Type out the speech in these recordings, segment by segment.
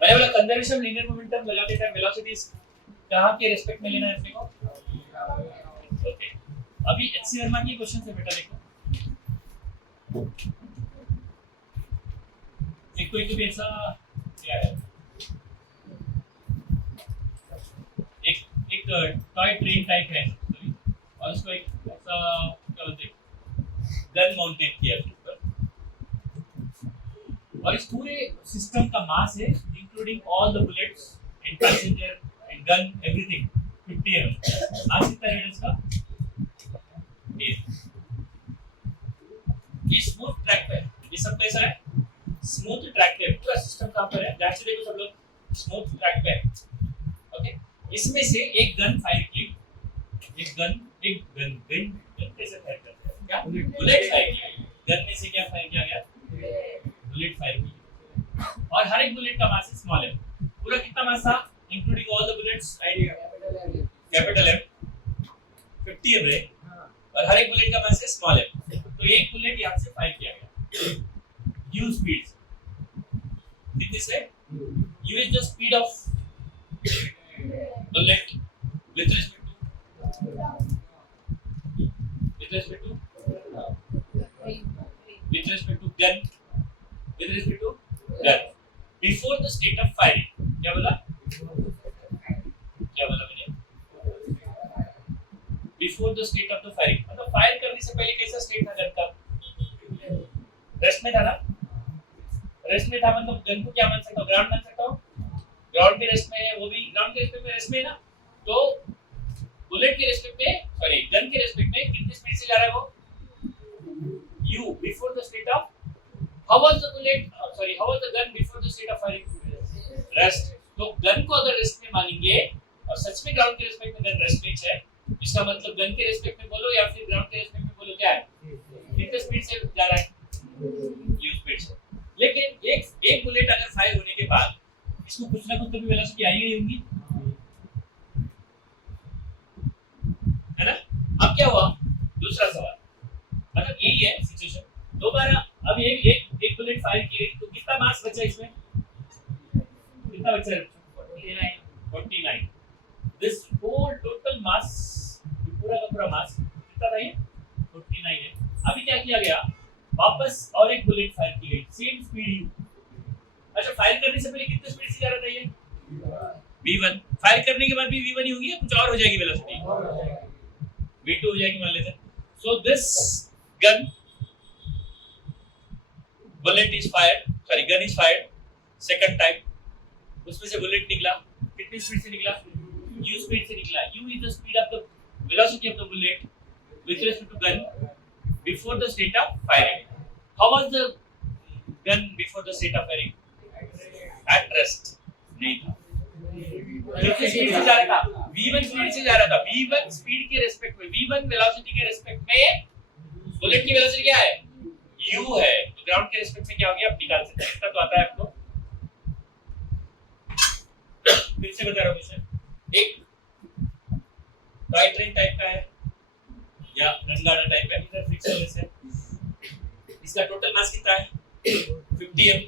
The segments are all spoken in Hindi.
मैंने बोला कंजर्वेशन लीनियर मोमेंटम लगाते टाइम वेलोसिटीज कहाँ के रिस्पेक्ट में लेना है अपने को? ओके, अभी एचसी वर्मा की क्वेश्चन से बेटा देखो, एक कोई भी ऐसा क्या है, एक एक टॉय ट्रेन टाइप है और उसको एक ऐसा क्या बोलते हैं गन माउंटेड किया उसके ऊपर, और इस पूरे सिस्टम का मास है including all the bullets and passenger and gun everything 50 mm। मास कितना है इसका? ये स्मूथ ट्रैक पे है, ये सब कैसा है? स्मूथ ट्रैक पे पूरा सिस्टम कहां पर है? ध्यान से देखो सब लोग, स्मूथ ट्रैक पे है। ओके, इसमें से एक गन फायर की, एक गन कैसे फायर करते हैं? क्या बुलेट फायर किया, गन में से क्या फायर किया गया? बुलेट फायर की, और हर एक बुलेट का मास स्मॉल है। पूरा कितना मास था including all the bullets? Capital M 50 M है, और हर एक बुलेट का मास स्मॉल है। तो एक बुलेट यहां से फायर किया गया u स्पीड से, कितने से? u is the speed of bullet with respect to gun before the state of firing। क्या बोला मैंने? Before the state of the firing, मतलब फायर करने से पहले कैसा स्टेट था गन का? रेस्ट में था ना? रेस्ट में था, मतलब गन को क्या मान सकता हूँ? ग्राउंड मान सकता हूँ। ग्राउंड के रेस्ट में है, वो भी ग्राउंड के रेस्पेक्ट में रेस्ट में है ना? तो बुलेट के रेस्पेक्ट में, सॉरी गन के रेस्पेक्ट में कितनी स्पीड से जा रहा है वो? u before the state of, how was the gun before the state of firing? Rest. तो गन को अगर रेस्ट में मानेंगे और सच में ग्राउंड के रेस्पेक्ट में गन रेस्ट में है, इसका मतलब गन के रेस्पेक्ट में बोलो या फिर ग्राउंड के रेस्पेक्ट में बोलो, क्या है? कितने स्पीड से जा रहा है? u स्पीड से। लेकिन एक बुलेट अगर फायर होने के बाद इसको कुछ ना कुछ तो भी वेलोसिटी आई गई होगी, है ना? अब क्या हुआ? दूसरा सवाल, मतलब यही है सिचुएशन। दोबारा अब एक बुलेट फायर की गई तो कितना मास बचा इसमें? कितना बचा है? 49। दिस होल टोटल मास, पूरा का पूरा मास कितना था? ये 49 है। अभी क्या किया गया? वापस और एक बुलेट फायर की गई, सेम स्पीड u। अच्छा, फायर करने से पहले कितने स्पीड से जा रहा था ये? v1। फायर करने के बाद भी v1 ही होगी या कुछ और हो जाएगी वेलोसिटी? v2 हो जाएगी मान लेते हैं। So this gun bullet is fired, sorry gun is fired second time, उसमें से बुलेट निकला, कितनी स्पीड से निकला? u स्पीड से निकला। u is the speed of the velocity of the bullet with respect to gun before the state of firing. How was the gun before the state of firing? At rest नहीं था, कितनी स्पीड से जा रहा था? v1 स्पीड से जा रहा था। v1 स्पीड के रिस्पेक्ट में, v1 वेलोसिटी के रिस्पेक्ट में बुलेट की वेलोसिटी क्या है? u है। तो ग्राउंड के रिस्पेक्ट में क्या हो गया? आप निकाल सकते हैं, इतना तो आता है आपको। फिर से बता रहा हूं क्वेश्चन, एक टॉय ट्रेन टाइप का है या रनगाड़ा टाइप है, इधर फिक्स है। इसका टोटल मास कितना है? 50 m।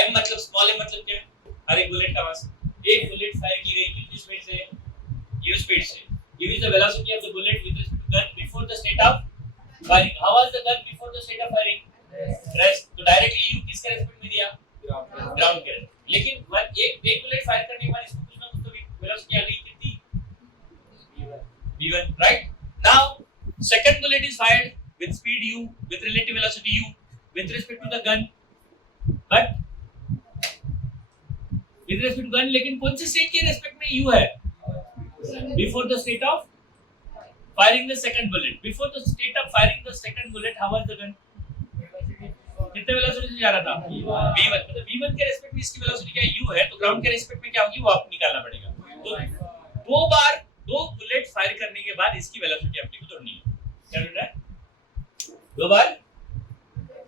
m मतलब स्मॉल m मतलब क्या है? हर एक बुलेट का मास। एक बुलेट फायर की गई कितनी स्पीड से? u स्पीड से। u is the velocity of the bullet with respect to gun before the state of firing. How was the gun before the state of firing? Rest। तो डायरेक्टली u किसके रेस्पेक्ट में दिया? ग्राउंड के। लेकिन एक बुलेट फायर करने के बाद इसको कुछ ना कुछ तो वेलोसिटी आ गई, कितनी? v1, right? Now second bullet is fired with speed u, with relative velocity u, with respect to the gun, but with respect to gun, लेकिन कौन से स्टेट के रेस्पेक्ट में u है? Before the state of firing the second bullet. Before the state of firing the second bullet, how was the gun? कितने वेलोसिटी से जा रहा था? v1। मतलब v1 के रेस्पेक्ट में इसकी वेलोसिटी क्या है? u है। तो ग्राउंड के रेस्पेक्ट में क्या होगी वो आप निकालना पड़ेगा। तो दो बुलेट फायर करने के बाद इसकी वेलोसिटी अपने को ढूंढनी है। क्या ढूंढना है?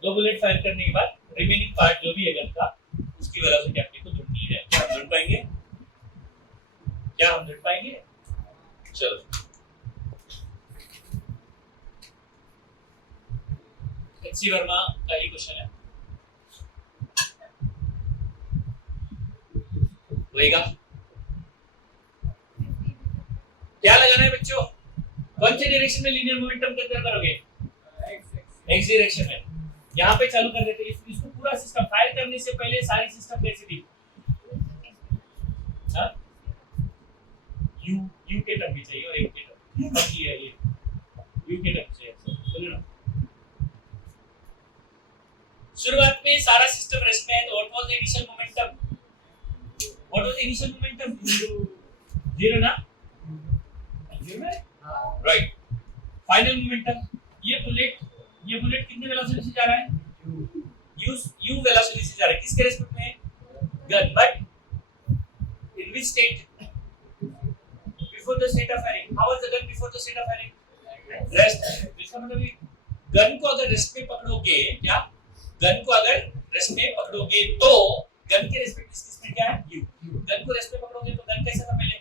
दो बुलेट फायर करने के बाद रिमेनिंग पार्ट जो भी है गन का, उसकी वेलोसिटी अपने को ढूंढनी है। क्या हम ढूंढ पाएंगे? चलो एचसी वर्मा का ही क्वेश्चन है। होएगा। क्या लगाना है बच्चों? कौन सी डायरेक्शन में लीनियर मोमेंटम कंसीडर करोगे? एक्स डायरेक्शन में। यहाँ पे चालू कर देते हैं इसको पूरा सिस्टम। फायर करने से पहले सारी सिस्टम कैसी थी? यू यू के टर्म भी चाहिए और एक के टर्म बाकी है, ये यू के टर्म चाहिए। बोलो ना। शुरुआत में सारा सिस्टम रेस्ट में है, तो what was the initial momentum? What was the initial momentum? Zero ना? जीरो है, राइट। फाइनल मोमेंटम, ये बुलेट कितने वेलोसिटी से जा रहा है? यू वेलोसिटी से जा रहा है। किसके रेस्पेक्ट में? Gun. But in which state? Before the state of firing. How was the gun before the state of firing? Rest. इसका मतलब ये गन को अगर रेस्ट में पकड़ोगे, क्या गन को अगर रेस्ट में पकड़ोगे तो गन के रेस्पेक्ट किस में क्या है? यू। गन को रेस्ट में पकड़ोगे तो गन कैसा था पहले?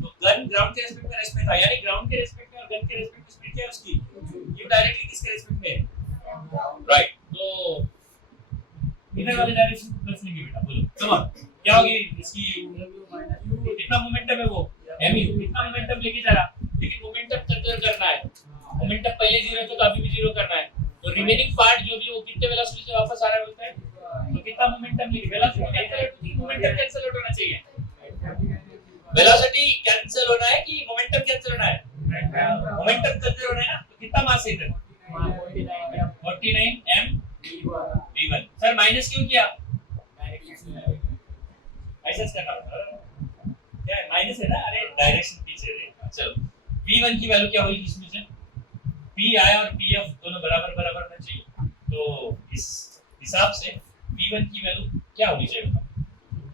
तो गन ग्राउंड के रेस्पेक्ट में रेस्ट में था, यानी ग्राउंड के रेस्पेक्ट में और गन के रेस्पेक्ट में स्पीड क्या है उसकी? यू डायरेक्टली किसके रेस्पेक्ट में? राइट। तो इधर वाले डायरेक्शन को प्लस लेंगे बेटा, बोलो कम ऑन। क्या होगी इसकी? कितना मोमेंटम है वो? mu। कितना मोमेंटम लेके जा रहा, लेकिन मोमेंटम कंसीडर करना है। मोमेंटम पहले जीरो तो अभी भी जीरो करना है, तो रिमेनिंग पार्ट जो भी वो कितने वेलोसिटी से वापस आ रहा है बोलते हैं, तो कितना मोमेंटम लेके? वेलोसिटी कैंसिल, मोमेंटम कैंसिल होना चाहिए। वेलोसिटी कैंसिल होना है कि मोमेंटम कैंसिल होना है? मोमेंटम कैंसिल होना है ना। तो कितना मास है इधर? 49 m v1। सर माइनस क्यों किया? ऐसा करना पड़ता है, क्या है माइनस है ना? अरे डायरेक्शन पीछे है। चलो v1 की वैल्यू क्या होगी इसमें से? pi और pf दोनों बराबर बराबर होना चाहिए, तो इस हिसाब से v1 की वैल्यू क्या होनी चाहिए?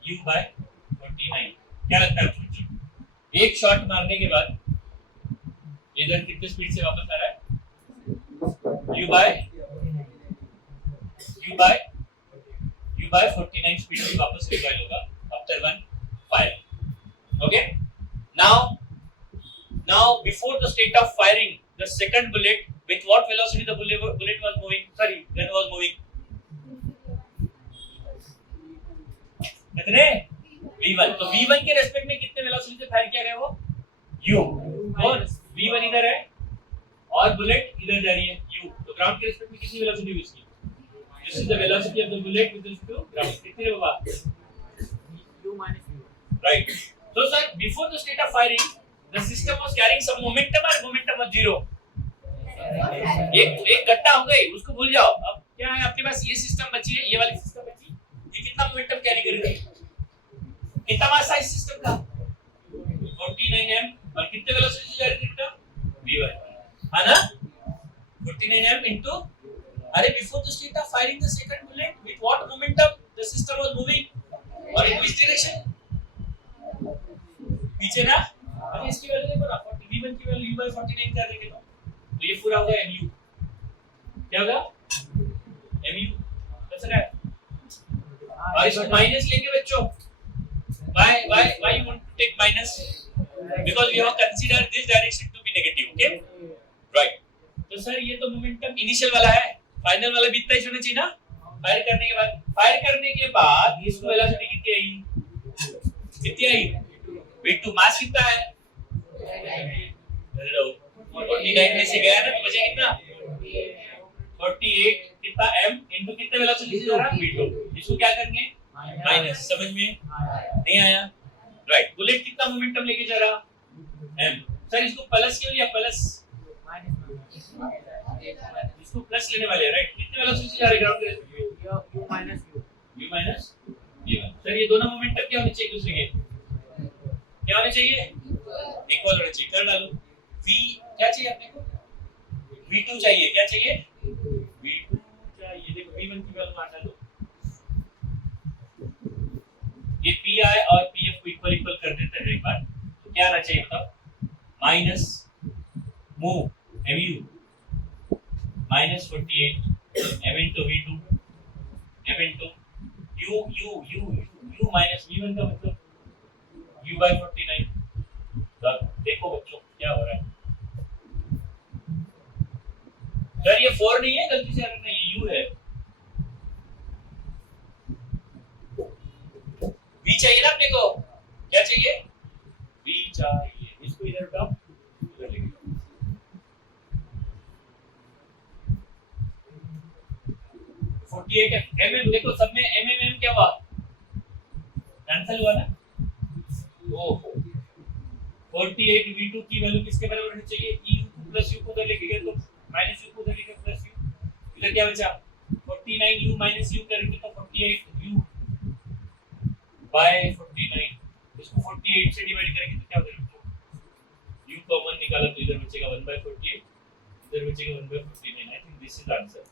u by 49। क्या लगता है बच्चों? एक शॉट मारने के बाद इधर कितने स्पीड से वापस आ रहा है? u by 49 स्पीड से वापस रिकॉइल होगा after one fire. Okay, now before the state of firing the second bullet, with what velocity the bullet was moving? Sorry, gun was moving. कितने? v1। तो v1 के रेस्पेक्ट में कितने वेलोसिटी से फायर किया गया वो? u। और v1 इधर है और बुलेट इधर जा रही है u, तो ग्राउंड के रेस्पेक्ट में कितनी वेलोसिटी हुई इसकी? This is the velocity of the bullet with respect to ground. कितनी होगा? u minus u, right. तो sir before the state of firing the system was carrying some momentum और मोमेंटम वाज जीरो। एक घटना हो गई, उसको भूल जाओ। अब क्या है आपके पास? ये सिस्टम बची है, ये वाली सिस्टम बची। ये कितना मोमेंटम कैरी कर रही है? कितना मास है इस सिस्टम का? 49 m। और कितने वेलोसिटी से जा रही थी बेटा? v1 है ना? 49 m into, अरे before the state of firing the second bullet with what momentum the system was moving और इन विच डायरेक्शन? पीछे ना। अभी इसकी वैल्यू देखो ना, v1 की वैल्यू u by 49 कर देंगे तो ये पूरा होगा mu। क्या होगा? mu। कैसा है? और इसको माइनस लेंगे बच्चों। why you want to take minus? Because we have considered this direction to be negative, okay? Right. तो सर ये तो मोमेंटम इनिशियल वाला है, फाइनल वाला भी इतना ही होना चाहिए ना? फायर करने के बाद इसको वेलोसिटी कितनी आई? कितनी आई? v2। मास कितना है? 49 में से गया ना, तो बचा कितना? 48। कितना m इनटू कितने वेलोसिटी से जा रहा? v2। इसको क्या करेंगे? माइनस। समझ में नहीं आया? राइट। बुलेट कितना मोमेंटम लेके जा रहा? m। सर इसको प्लस क्यों लिया? प्लस इसको प्लस लेने वाले, राइट। कितने वेलोसिटी से जा रहे ग्राउंड के? u minus v1। सर ये दोनों मोमेंटम क्या होने चाहिए दूसरे के? क्या होने चाहिए? इक्वल होने चाहिए। कर डालो। v क्या चाहिए अपने को? v2 चाहिए। क्या चाहिए? v2 चाहिए। देखो v1 की वैल्यू मान डालो। ये pi और pf को इक्वल कर देते हैं एक बार, तो क्या आना चाहिए बताओ? Minus mu minus 48 m into v2 m into u minus v1 का मतलब u by 49। तो देखो बच्चों क्या हो रहा है। सर ये 4 नहीं है, गलती से आ रहा है, ये u है। v चाहिए ना अपने को। 48 mm, देखो सब में mm क्या हुआ, कैंसिल हुआ ना। ओहो 48 v2 की वैल्यू किसके बराबर होनी चाहिए, u प्लस u को उधर लेके गए तो माइनस u को उधर लेके प्लस u, इधर क्या बचा 49u माइनस u करेंगे तो 48u बाय 49, इसको 48 से डिवाइड करेंगे तो क्या हो जाएगा, u कॉमन निकाला तो इधर बचेगा 1/48, इधर बचेगा 1/49। I think this is answer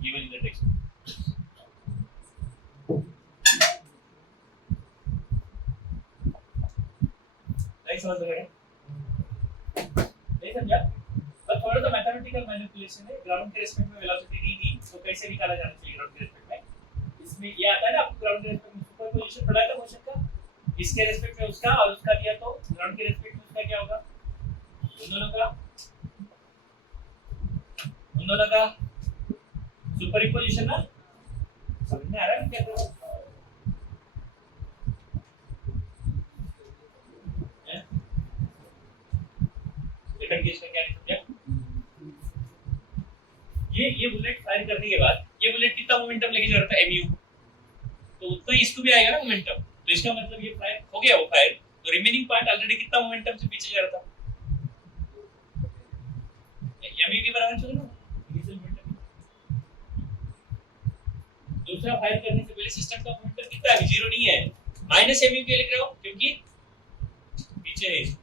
given in the text. नहीं समझ रहे, नहीं समझा, पर थोड़ा सा मैथमेटिकल मैनिपुलेशन है। ग्राउंड के रिस्पेक्ट में वेलोसिटी दी दी तो कैसे निकाला जाना चाहिए ग्राउंड के रिस्पेक्ट में, इसमें ये आता है ना आपको ग्राउंड के रिस्पेक्ट में सुपरपोजिशन पढ़ा था क्वेश्चन का, इसके रिस्पेक्ट में उसका और उसका दिया तो ग्राउंड के रिस्पेक्ट में उसका क्या होगा, उन दोनों का सुपरपोजिशन ना, समझ में आ रहा है क्या तो? सेकंड केस में क्या नहीं समझा, ये बुलेट फायर करने के बाद ये बुलेट कितना मोमेंटम लेके जा रहा था mu, तो उतना ही इसको भी आएगा ना मोमेंटम, तो इसका मतलब ये फायर हो गया, वो फायर तो रिमेनिंग पार्ट ऑलरेडी कितना मोमेंटम से पीछे जा रहा था, mu के बराबर चलो ना इनिशियल मोमेंटम। दूसरा फायर करने से पहले सिस्टम का मोमेंटम कितना है, जीरो नहीं है, माइनस mu के लिख रहा हूं क्योंकि पीछे है।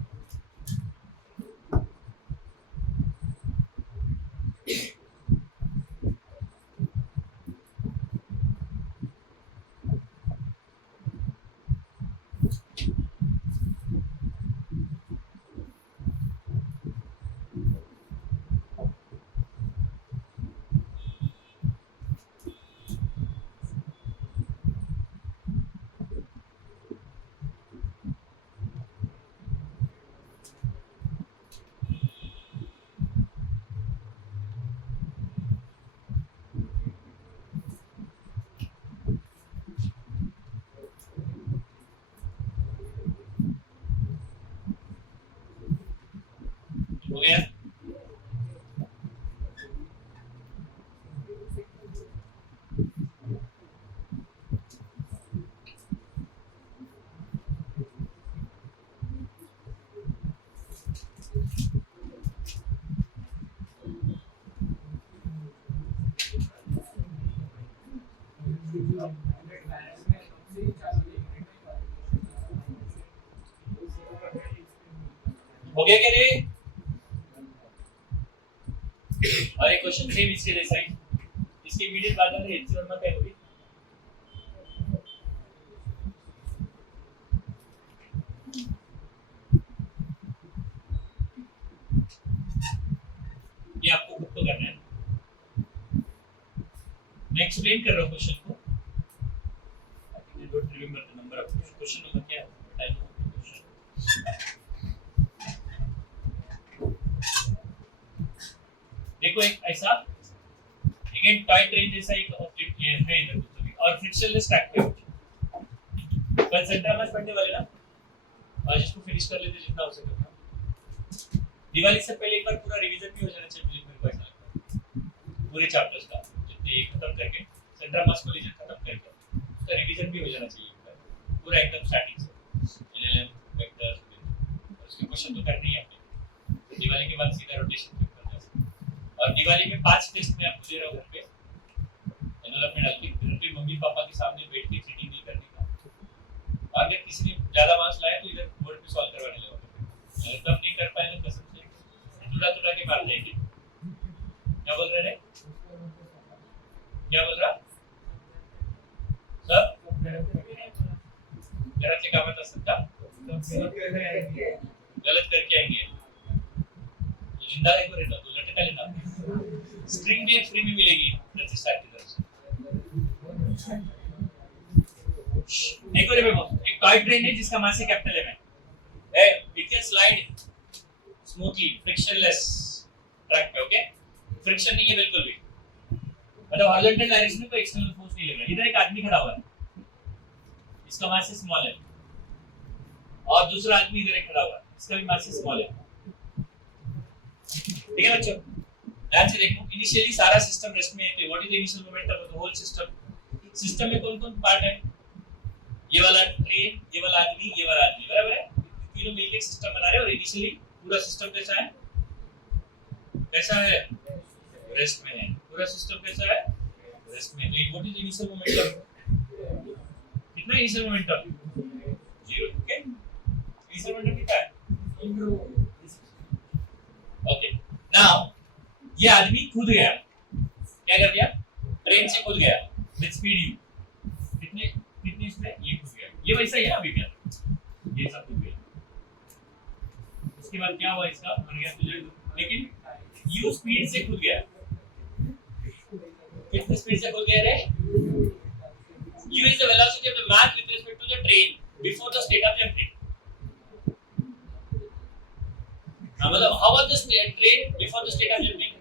हो गया, हो गया क्या रे? और एक क्वेश्चन सेम इसके जैसा ही, इसके इमीडिएट बाद में एचसी वर्मा क्या होगी, ये आपको खुद को करना है, मैं एक्सप्लेन कर रहा हूँ क्वेश्चन को, I think I don't remember the number of question होगा क्या, बट आई नो क्वेश्चन। देखो एक ऐसा अगेन टॉय ट्रेन जैसा एक ऑब्जेक्ट है इधर और फ्रिक्शनलेस ट्रैक पे कल सेंटर में पढ़ने वाले ना, आज इसको फिनिश कर लेते जितना हो सके उतना। दिवाली से पहले एक बार पूरा रिवीजन भी हो जाना चाहिए, मुझे मेरे को ऐसा लगता है पूरे चैप्टर्स का जितने खत्म करके सेंट्रल मास कॉलेज खत्म करके उसका रिवीजन भी हो जाना चाहिए पूरा एकदम स्टार्टिंग से एलएलएम वेक्टर्स, उसके क्वेश्चन तो करने ही आपने, दिवाली के बाद सीधा रोटेशन और दिवाली में 5 टेस्ट में आपको दे रहा हूँ घर पे डेवलपमेंट डाल के, घर पे मम्मी पापा के सामने बैठ के चीटिंग नहीं करने का, अगर किसी ने ज्यादा मार्क्स लाया तो इधर बोर्ड पे सॉल्व करवाने लगा, अगर तब नहीं कर पाए तो कसम से तुड़ा के मार देंगे। क्या बोल रहे हैं, क्या बोल रहा सब घराचे कामात असतात का, गलत करके आएंगे, जिंदा है को रहता तो लटका लेना, स्ट्रिंग भी फ्री में मिलेगी रजिस्टर की तरफ से। देखो रे बेबो, एक टॉय ट्रेन है जिसका मास है कैपिटल एम है, it can slide smoothly frictionless track पे, ओके फ्रिक्शन नहीं है बिल्कुल भी, मतलब हॉरिजॉन्टल डायरेक्शन में कोई एक्सटर्नल फोर्स नहीं लग रहा, इधर एक आदमी खड़ा हुआ है इसका मास स्मॉल है और दूसरा आदमी इधर खड़ा हुआ है इसका भी मास स्मॉल है, ठीक है बच्चों। ध्यान से देखो, इनिशियली सारा सिस्टम रेस्ट में है, तो what is the initial momentum of the whole system? System में कौन-कौन पार्ट है? ये वाला ट्रेन, ये वाला आदमी, ये वाला आदमी, बराबर है? तीनों मिलके एक सिस्टम बना रहे हैं और इनिशियली पूरा सिस्टम कैसा है? कैसा है? रेस्ट में है। पूरा सिस्टम कैसा है? रेस्ट में। तो what is the initial momentum? कितना initial momentum? 0। Okay, initial momentum कितना है? ओके, नाउ ये आदमी कूद गया, क्या कर दिया? ट्रेन से कूद गया विद स्पीड यू। कितने इसमें? ये कूद गया, ये वैसा ही है अभी क्या, ये सब कूद गया। उसके बाद क्या हुआ? इसका मर गया तुझे, लेकिन यू स्पीड से कूद गया। कितनी स्पीड से कूद गया रे? u is the velocity of the mass with respect to the train before the state of jumping. मतलब how was the train before the state of jumping?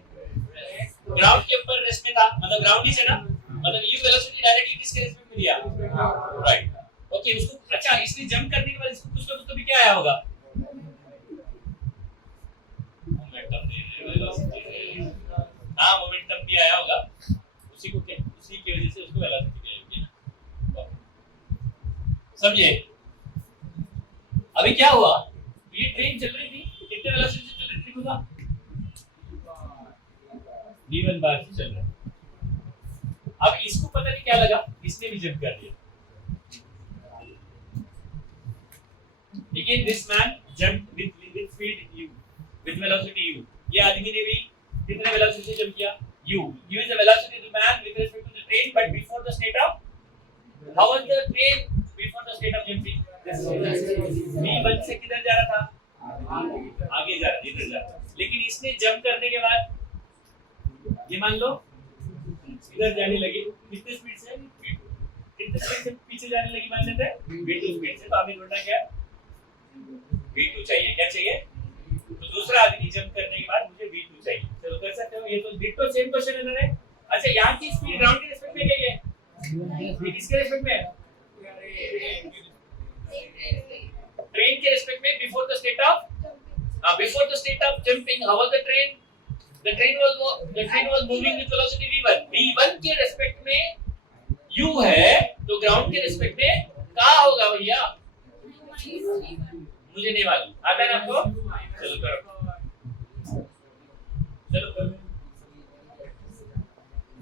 Ground के ऊपर रेस्ट में था, मतलब ग्राउंड ही से ना, मतलब u वेलोसिटी डायरेक्टली किसके रेस्पेक्ट में दिया? राइट। ओके, उसको अच्छा, इसने जंप करने के बाद इसको कुछ ना कुछ तो भी क्या आया होगा? मोमेंटम दे वेलोसिटी। हां, मोमेंटम भी आया होगा, उसी की वजह से उसको वेलोसिटी मिलेगी ना। समझे? अभी क्या हुआ? ये ट्रेन चल रही थी, कितने वेलोसिटी से चल रही थी खुदा? v1 बार से चल रहा है। अब इसको पता नहीं क्या लगा, इसने भी जंप कर दिया। लेकिन this man jump with speed u, with velocity u। ये आदमी ने भी कितने वेलोसिटी से जंप किया? u is the velocity of the man with respect to the train but before the state of, how was the train before the state of jumping? v1 से किधर जा रहा था? आगे जा रहा, इधर जा रहा। लेकिन इसने जंप करने के बाद ये मान लो इधर जाने लगी, कितने स्पीड से? कितने स्पीड से पीछे जाने लगी मान लेते हैं? v2 स्पीड से। तो हमें ढूंढना क्या? v2 चाहिए। क्या चाहिए? तो दूसरा आदमी जंप करने के बाद मुझे v2 चाहिए। चलो कर सकते हो, ये तो डिटो सेम क्वेश्चन है ना रे। अच्छा, यहाँ की स्पीड ग्राउंड के रिस्पेक्ट में क्या है? ये किसके रिस्पेक्ट में है? ट्रेन के रिस्पेक्ट में before the state of jumping. How was the train? The train was moving with velocity v1. v1 के रिस्पेक्ट में u है, तो ग्राउंड के रिस्पेक्ट में क्या होगा भैया? मुझे नहीं मालूम, आता है ना आपको? चलो करो, चलो करो,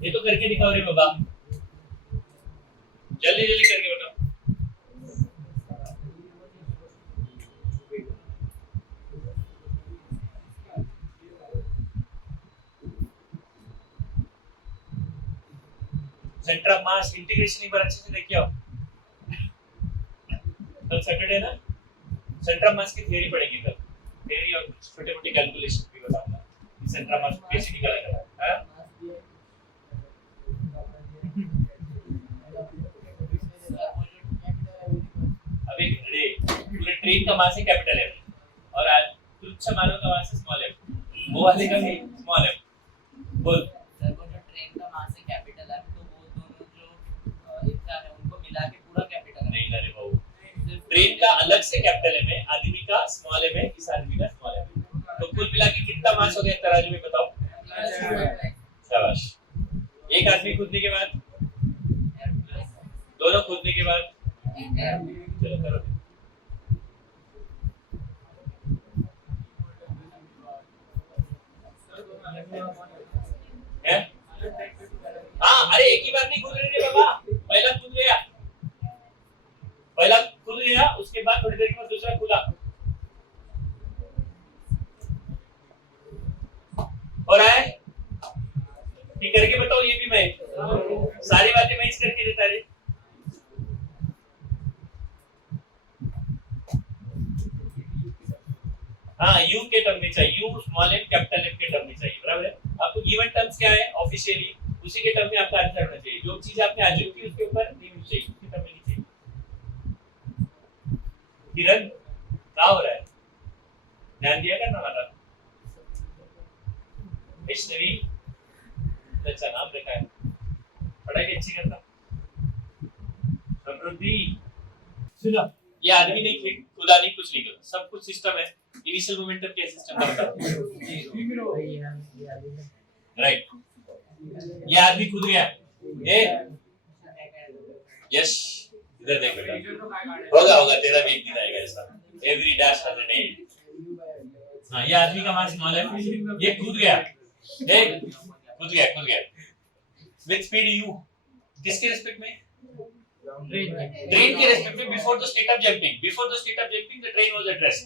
ये तो करके दिखाओ रे बाबा, जल्दी जल्दी करके बताओ। सेंटर ऑफ मास इंटीग्रेशन एक बार अच्छे से देखिए आप, कल सैटरडे ना, सेंटर ऑफ मास की थ्योरी पढ़ेंगे कल, थ्योरी और छोटे मोटे कैलकुलेशन भी बताऊंगा कि सेंटर ऑफ मास कैसे निकाला जाता है। अभी पूरे ट्रेन का मास है कैपिटल है और आज तुच्छ मानव का मास है स्मॉल है, वो वाले का भी स्मॉल है। बोल सर, वो जो ट्रेन का मास है कैपिटल है, तो वो दोनों जो एक है उनको मिला के पूरा कैपिटल है। नहीं रे बाबू, ट्रेन का अलग से कैपिटल है में, आदमी का स्मॉल है में, इस आदमी का स्मॉल है में, तो कुल मिला के कितना मास हो गया तराजू में बताओ? शाबाश। एक आदमी कूदने के बाद, दोनों कूदने के बाद, चलो करो। है? हाँ, अरे एक ही बार नहीं कूद रहे थे बाबा, पहला कूद गया, उसके बाद थोड़ी देर के बाद दूसरा कूदा। और आए ठीक करके बताओ, ये भी मैं सारी बातें मैं इस करके देता रे। हाँ, यू के टर्म में चाहिए, u small m capital M के टर्म में चाहिए, बराबर है। आपको गिवन टर्म्स क्या है ऑफिशियली, उसी के टर्म में आपका आंसर होना चाहिए। जो चीज आपने अज्यूम की उसके ऊपर नहीं होनी चाहिए, उसके टर्म में नहीं चाहिए। किरण क्या हो रहा है? ध्यान दिया करना वाला। वैष्णवी, अच्छा नाम रखा है, पढ़ाई भी अच्छी करता। समृद्धि, सुनो, ये आदमी ने खुदा नहीं, कुछ नहीं करा, सब कुछ सिस्टम है। इनिशियल मोमेंटम क्या सिस्टम का बताओ? राइट। ये आदमी कूद गया, ए यस, इधर देख बेटा, होगा तेरा भी एक दिन आएगा ऐसा, every dash has a day. हाँ, ये आदमी का मास स्मॉल है, ये कूद गया, कूद गया विद स्पीड यू, किसके रिस्पेक्ट में? ट्रेन के रिस्पेक्ट में, before the state of jumping the train was at rest,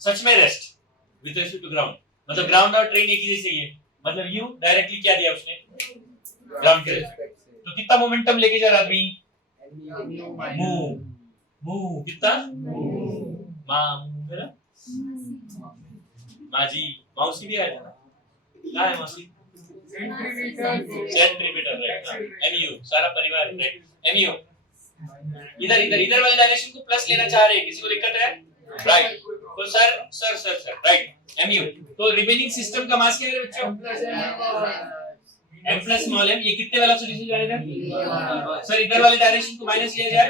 सच में rest with respect to ground, मतलब ग्राउंड और ट्रेन एक ही जैसे ही है, मतलब यू डायरेक्टली क्या दिया उसने? ग्राउंड के रिस्पेक्ट। तो कितना मोमेंटम लेके जा रहा आदमी? मूव कितना? है ना? माजी, मौसी भी आया था, क्या है मौसी? Centripetal, right. एमयू, सारा परिवार, राइट। एमयू इधर वाले डायरेक्शन को प्लस लेना चाह रहे हैं, किसी को दिक्कत है? राइट। तो सर राइट। एमयू, तो रिमेनिंग सिस्टम का मास क्या है बच्चों? m प्लस स्मॉल m, ये कितने वेलोसिटी से जा रहा है सर? इधर वाले डायरेक्शन को माइनस लिया जाए,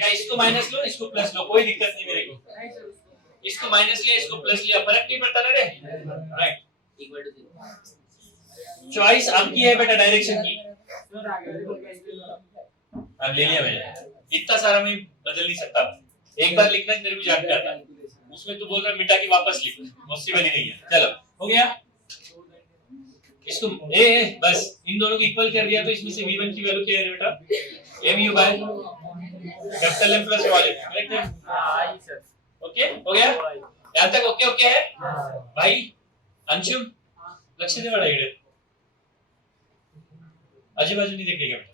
या इसको माइनस लो, इसको प्लस लो, कोई दिक्कत नहीं मेरे को, इसको माइनस लिया, इसको प्लस लिया, फर्क नहीं पड़ता ना रे, राइट। इक्वल टू 0, चॉइस आपकी है बेटा डायरेक्शन की, अब ले लिया मैंने, इतना सारा मैं बदल नहीं सकता, एक बार लिखना मेरे को जान में आता, उसमें तू बोल रहा मिटा के वापस लिख, पॉसिबल ही नहीं है। चलो हो गया, इसको बस इन दोनों को इक्वल कर दिया, तो इसमें से v1 की वैल्यू क्या है बेटा? mu by capital M plus small m, correct है? हां सर, ओके हो गया, यहां तक ओके है भाई? अंशुम लक्ष्य दे बड़ा इधर, आजू बाजू नहीं देखने का बेटा,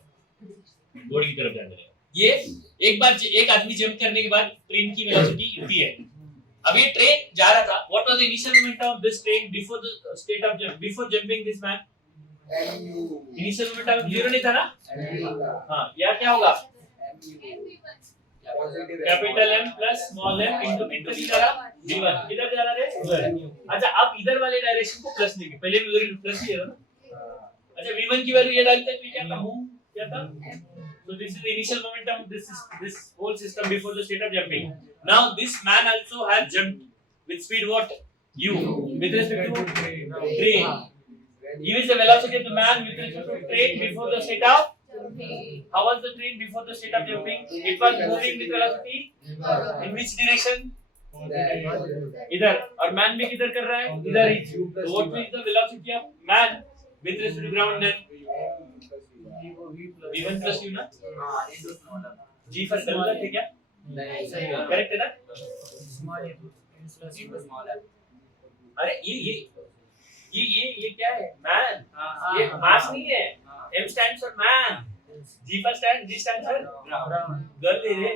बोर्ड की तरफ ध्यान देना। ये एक आदमी जंप करने के बाद ट्रेन की वेलोसिटी इतनी है, अब ये ट्रेन जा रहा था, what was the initial momentum of this train before the state of jump, before jumping this man? Initial momentum 0 नहीं था ना? हां, या क्या होगा? Capital M plus small m into कितना जा रहा? v1, किधर जा रहा है? उधर। अच्छा, अब इधर वाले डायरेक्शन को प्लस लेंगे, पहले भी उधर प्लस ही है ना? अच्छा, v1 की वैल्यू ये डालते हैं तो क्या था? क्या था? So this is the initial momentum, this whole system before the state of jumping. Now this man also has jumped with speed what? U, with respect to train. U is the velocity of the man with respect to train before the state of jumping. How was the train before the state of jumping? It was moving with velocity in which direction? इधर, और man भी किधर कर रहा है? इधर ही। So what is the velocity of man with respect to ground then? v1 plus u ना? हां, इनटू स्मॉल g पर गलत है क्या? नहीं, सही है, करेक्ट है ना? स्मॉल है प्लस इनटू स्मॉल है। अरे ये क्या है? मैन, ये मास नहीं है, m stands for man, g stands for ground, गलत है रे,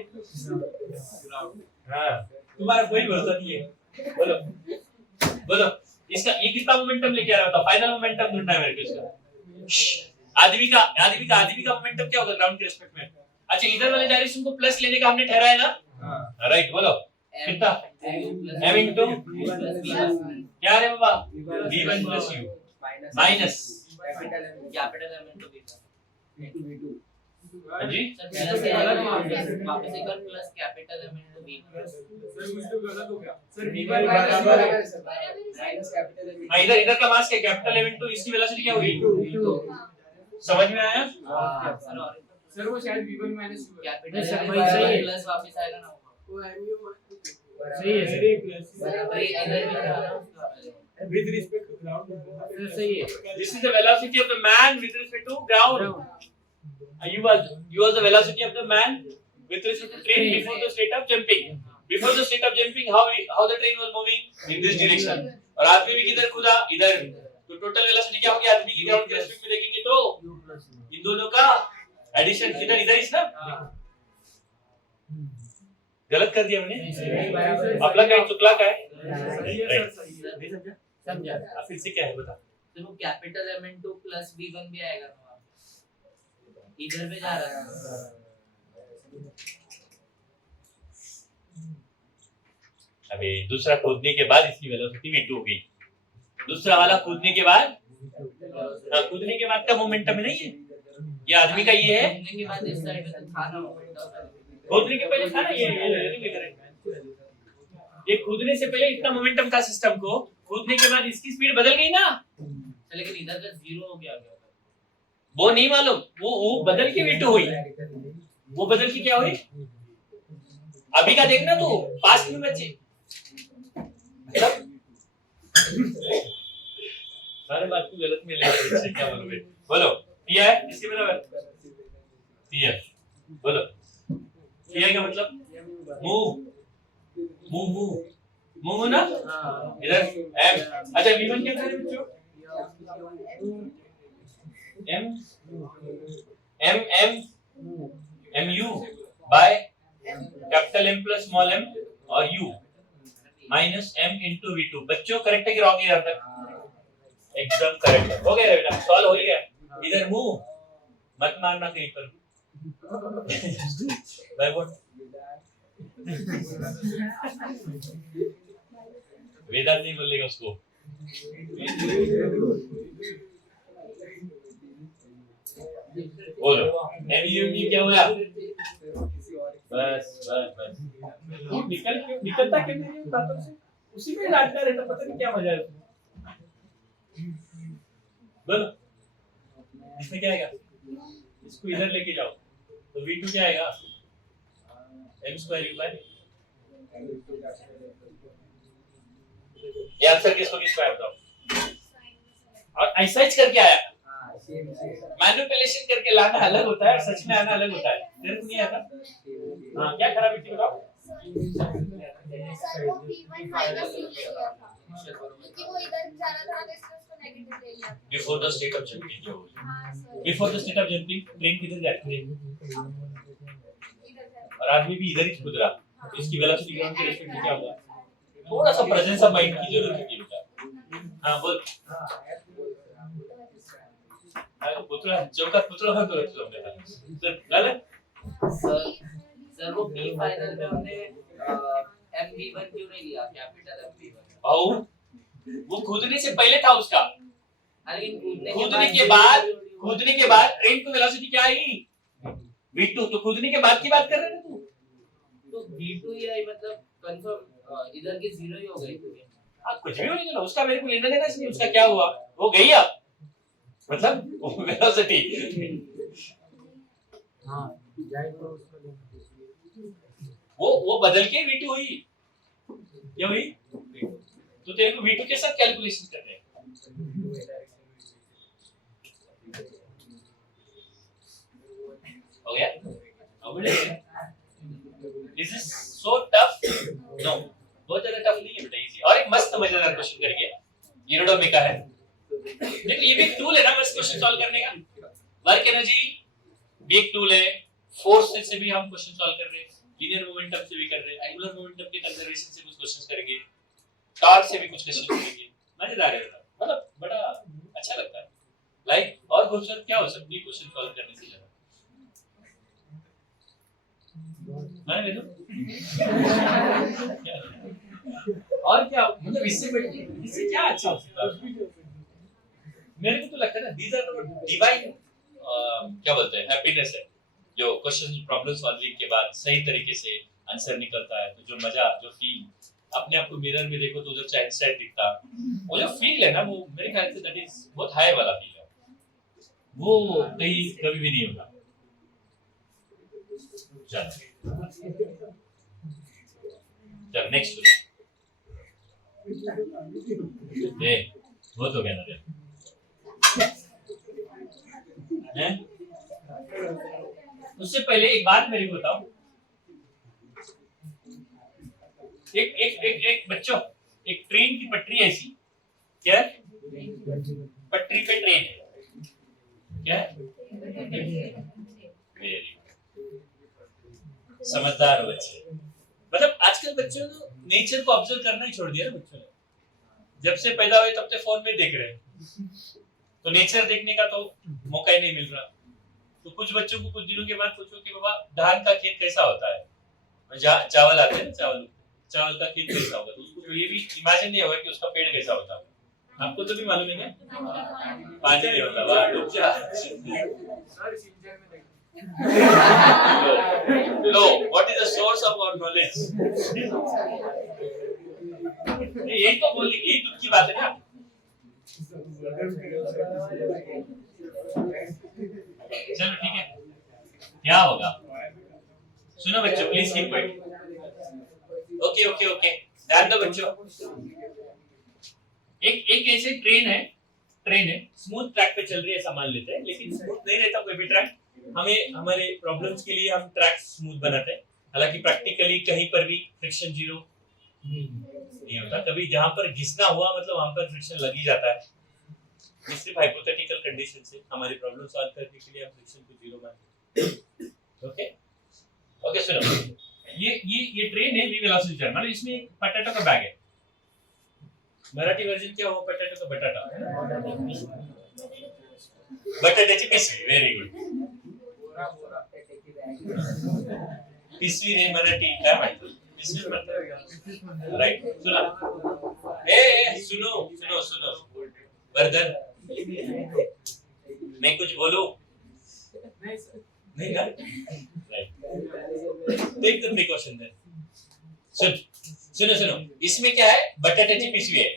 हां, तुम्हारा कोई भरोसा नहीं है, बोलो इसका ये कितना मोमेंटम लेके आ रहा था? फाइनल मोमेंटम ढूंढना है मेरे को इसका। आदमी का मोमेंटम क्या होगा ग्राउंड के रिस्पेक्ट में? अच्छा, इधर वाले डायरेक्शन को प्लस लेने का हमने ठहराया ना? हां, राइट। बोलो कितना? m इनटू क्या है बाबा? v1 plus u minus capital M into v2। हां जी, वापस एक बार plus capital M into v1। Sir मुझे तो गलत हो गया सर, v1 बराबर है माइनस कैपिटल M। हां, इधर का मास क्या? कैपिटल M इनटू इसकी वेलोसिटी क्या होगी? समझ में आया? सर वो शायद v1 minus u capital sir वही सही है, प्लस वापस आएगा ना वो mu सही है सर, प्लस बराबर इधर भी था ना विद रिस्पेक्ट टू ग्राउंड, सही है। This is the velocity of the man with respect to ground, you was the velocity of the man with respect to train before the state of jumping. Before the state of jumping, how the train was moving in this direction, और आदमी भी किधर कूदा? इधर। तो टोटल वेलोसिटी क्या होगी आदमी की ग्राउंड के रिस्पेक्ट में देखेंगे तो इन दोनों का एडिशन इधर इस ना? गलत कर दिया मैंने, अपना क्या चुकला का है? समझा? फिर से क्या है बता? देखो capital M into plus v1 भी आएगा, इधर पे जा रहा है। अबे दूसरा कूदने के बाद इसकी वेलोसिटी v2 होगी, दूसरा वाला कूदने के बाद का मोमेंटम नहीं है, ये आदमी का ये है। कूदने के बाद इस साइड पे था ना मोमेंटम, कूदने के पहले था ना ये कूदने से पहले इतना मोमेंटम था सिस्टम को, कूदने के बाद इसकी स्पीड बदल गई ना, लेकिन इधर का 0 हो गया क्या? वो नहीं मालूम, वो बदल के V2 हुई, वो बदल के क्या हुई? अभी का देखना तू, पास्ट में बच्चे सारे बात को गलत में ले रहे हैं, क्या बोलोगे? बोलो Ti है इसके बराबर Ti है, बोलो Ti का मतलब मूव ना इधर M। अच्छा V1 क्या था बच्चों? mu by capital M plus small m और u minus m into V2। बच्चों करेक्ट है कि रॉन्ग है यहाँ तक? एकदम करेक्ट है, हो गया बेटा, सॉल्व हो गया। इधर मूव मत मारना कहीं पर भाई बोल वेदांत नहीं बोलेगा उसको। बोलो MU क्या हुआ? बस निकलता क्यों नहीं है बातों से? उसी में लाटता रहता, पता नहीं क्या मजा है उसमें। बोलो इसमें क्या आएगा? इसको इधर लेके जाओ तो V2 क्या आएगा? m square u by. ये आंसर किसको किसका है बताओ? और ऐसा ही करके आया, मैनिपुलेशन करके लाना अलग होता है, सच में आना अलग होता है। तेरे को नहीं आता? हाँ क्या खराबी थी बताओ? सर वो P1 माइनस u ले लिया था क्योंकि वो इधर जाना था तो इसने उसको नेगेटिव ले लिया। Before the state of jumping क्या हुआ? हां sir before the state of jumping train किधर जाती है? इधर से और आदमी भी इधर ही कूद रहा, तो इसकी वेलोसिटी ग्राउंड के रेस्पेक्ट में क्या होगा? थोड़ा सा प्रेजेंस ऑफ माइंड की जरूरत है बेटा। हाँ बोल पुतला चौका पुतला है तो रख लो मेरा सर लाल सर वो P फाइनल में हमने MV1 क्यों नहीं लिया? कैपिटल MV1 आओ वो कूदने से पहले था उसका, लेकिन कूदने के बाद ट्रेन को वेलोसिटी क्या आई? V2। तो कूदने के बाद की बात कर रहे हैं तू? तो V2 ही आई, मतलब कंफर्म इधर की 0 ही हो गई थी। कुछ भी होने दो, उसका मेरे को लेना देना नहीं, उसका क्या हुआ वो गई अब, मतलब वेलोसिटी हाँ जाए तो उसको वो बदल के V2 हुई, क्या हुई? तो तेरे को V2 के साथ कैलकुलेशन करने हैं। हो गया? Is this so tough? No, बहुत ज्यादा टफ नहीं है बेटा, इजी। और एक मस्त मजेदार क्वेश्चन करेंगे, यूरोडोमी का है। देखो ये भी एक टूल है ना मस्त क्वेश्चन सॉल्व करने का। वर्क एनर्जी भी एक टूल है, फोर्स से भी हम क्वेश्चन सॉल्व कर रहे हैं, लीनियर मोमेंटम से भी कर रहे हैं, एंगुलर मोमेंटम के कंजर्वेशन से कुछ क्वेश्चंस करेंगे, टॉर्क से भी कुछ क्वेश्चन करेंगे। मजेदार है मतलब बड़ा अच्छा लगता है। लाइक और खूबसूरत क्या हो सकती है क्वेश्चन सॉल्व करने से ज्यादा? मैंने ले लो और क्या मतलब इससे क्या अच्छा हो सकता है? मेरे को तो लगता है ना दीज आर डिवाइन क्या बोलते हैं हैप्पीनेस है, जो क्वेश्चन प्रॉब्लम सॉल्विंग के बाद सही तरीके से आंसर निकलता है, तो जो मजा जो फील, अपने आप को मिरर में देखो तो उधर से आइंस्टाइन दिखता, वो जो फील है ना वो मेरे ख्याल से दैट इज बहुत हाई वाला फील है, वो कहीं कभी भी नहीं होगा। चल नेक्स्ट ये बहुत हो गया ना हैं? उससे पहले एक बात मेरे को बताओ, एक बच्चों, एक ट्रेन की पटरी ऐसी क्या पटरी पे ट्रेन है क्या? वेरी समझदार हो बच्चे। मतलब आजकल बच्चों को नेचर को ऑब्जर्व करना ही छोड़ दिया ना बच्चों ने, जब से पैदा हुए तब से फोन में देख रहे हैं, तो नेचर देखने का तो मौका ही नहीं मिल रहा। तो कुछ बच्चों को कुछ दिनों के बाद पूछो कि बाबा धान का खेत कैसा होता है, चावल आते हैं ना, चावल का खेत कैसा होगा, तो उसको ये भी इमेजिन नहीं होगा कि उसका पेड़ कैसा होता है। आपको तो भी मालूम है क्या? पानी नहीं होता। वाह डूब जा। लो what is the source of our knowledge? यही तो बोली, यही दुख की बात है ना। चलो ठीक है, क्या होगा? सुनो बच्चों, please keep quiet. Okay okay okay, ध्यान दो बच्चों। एक ऐसे ट्रेन है स्मूथ ट्रैक पे चल रही है, ऐसा मान लेते हैं, लेकिन स्मूथ नहीं रहता कोई भी ट्रैक। हमें हमारे प्रॉब्लम्स के लिए हम ट्रैक स्मूथ बनाते हैं, हालांकि प्रैक्टिकली कहीं पर भी फ्रिक्शन जीरो नहीं होता। कभी जहां पर घिसना हुआ मतलब वहां पर फ्रिक्शन लग ही जाता है। ये सिर्फ हाइपोथेटिकल कंडीशन से हमारी प्रॉब्लम सॉल्व करने के लिए हम फ्रिक्शन को जीरो मानते हैं। ओके ओके, सुनो, ये ट्रेन है, वी वेलोसिटी ट्रेन, मतलब इसमें एक पटाटो का बैग है। मराठी वर्जन क्या हुआ पटाटो का? बटाटा है ना, बटाट्याची पिशवी। व्हेरी गुड, पिशवी रे मराठी काय म्हणतात? पिशवी म्हणतात, राइट। सुना, ए सुनो सुनो सुनो वर्धन, मैं कुछ बोलूं? नहीं ना, राइट, तो एकदम प्रिकॉशन दे। सुनो, इसमें क्या है? बटाट्याची पिशवी आहे।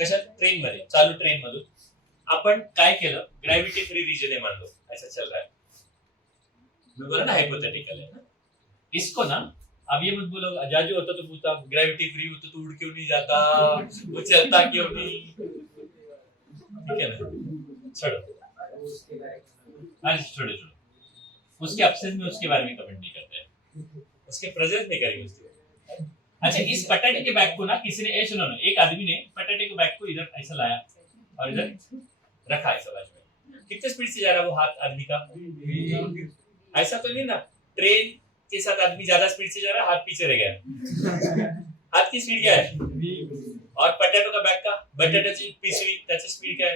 कशा? ट्रेन मध्ये, चालू ट्रेन मधून आपण काय केलं? ग्रॅव्हिटी फ्री रीजन है मान लो, ऐसा चल रहा है, मैं बोला ना हाइपोथेटिकल है ना। इसको ना, अब ये मत बोलो जाजू होता तो पूछता ग्रेविटी फ्री होता तो उड़ क्यों नहीं जाता, वो चलता क्यों नहीं, ठीक है ना? छोड़ो, आज छोड़ो, उसके एब्सेंस में उसके बारे में कमेंट नहीं करते हैं, उसके प्रेजेंस में करेंगे उसके। अच्छा, इस पटाटे के बैग को ना किसी ने, सुनो ना, एक आदमी ने पटाटे के बैग को इधर ऐसा लाया और इधर रखा ऐसा बाजू में। कितने स्पीड से जा रहा वो हाथ आदमी का? ऐसा तो नहीं ना ट्रेन के साथ आदमी ज्यादा स्पीड से जा रहा है, हाथ पीछे रह गया। हाथ की स्पीड क्या है? और पटाटो का बैग का, बटाट्याची पिशवी, त्याची स्पीड क्या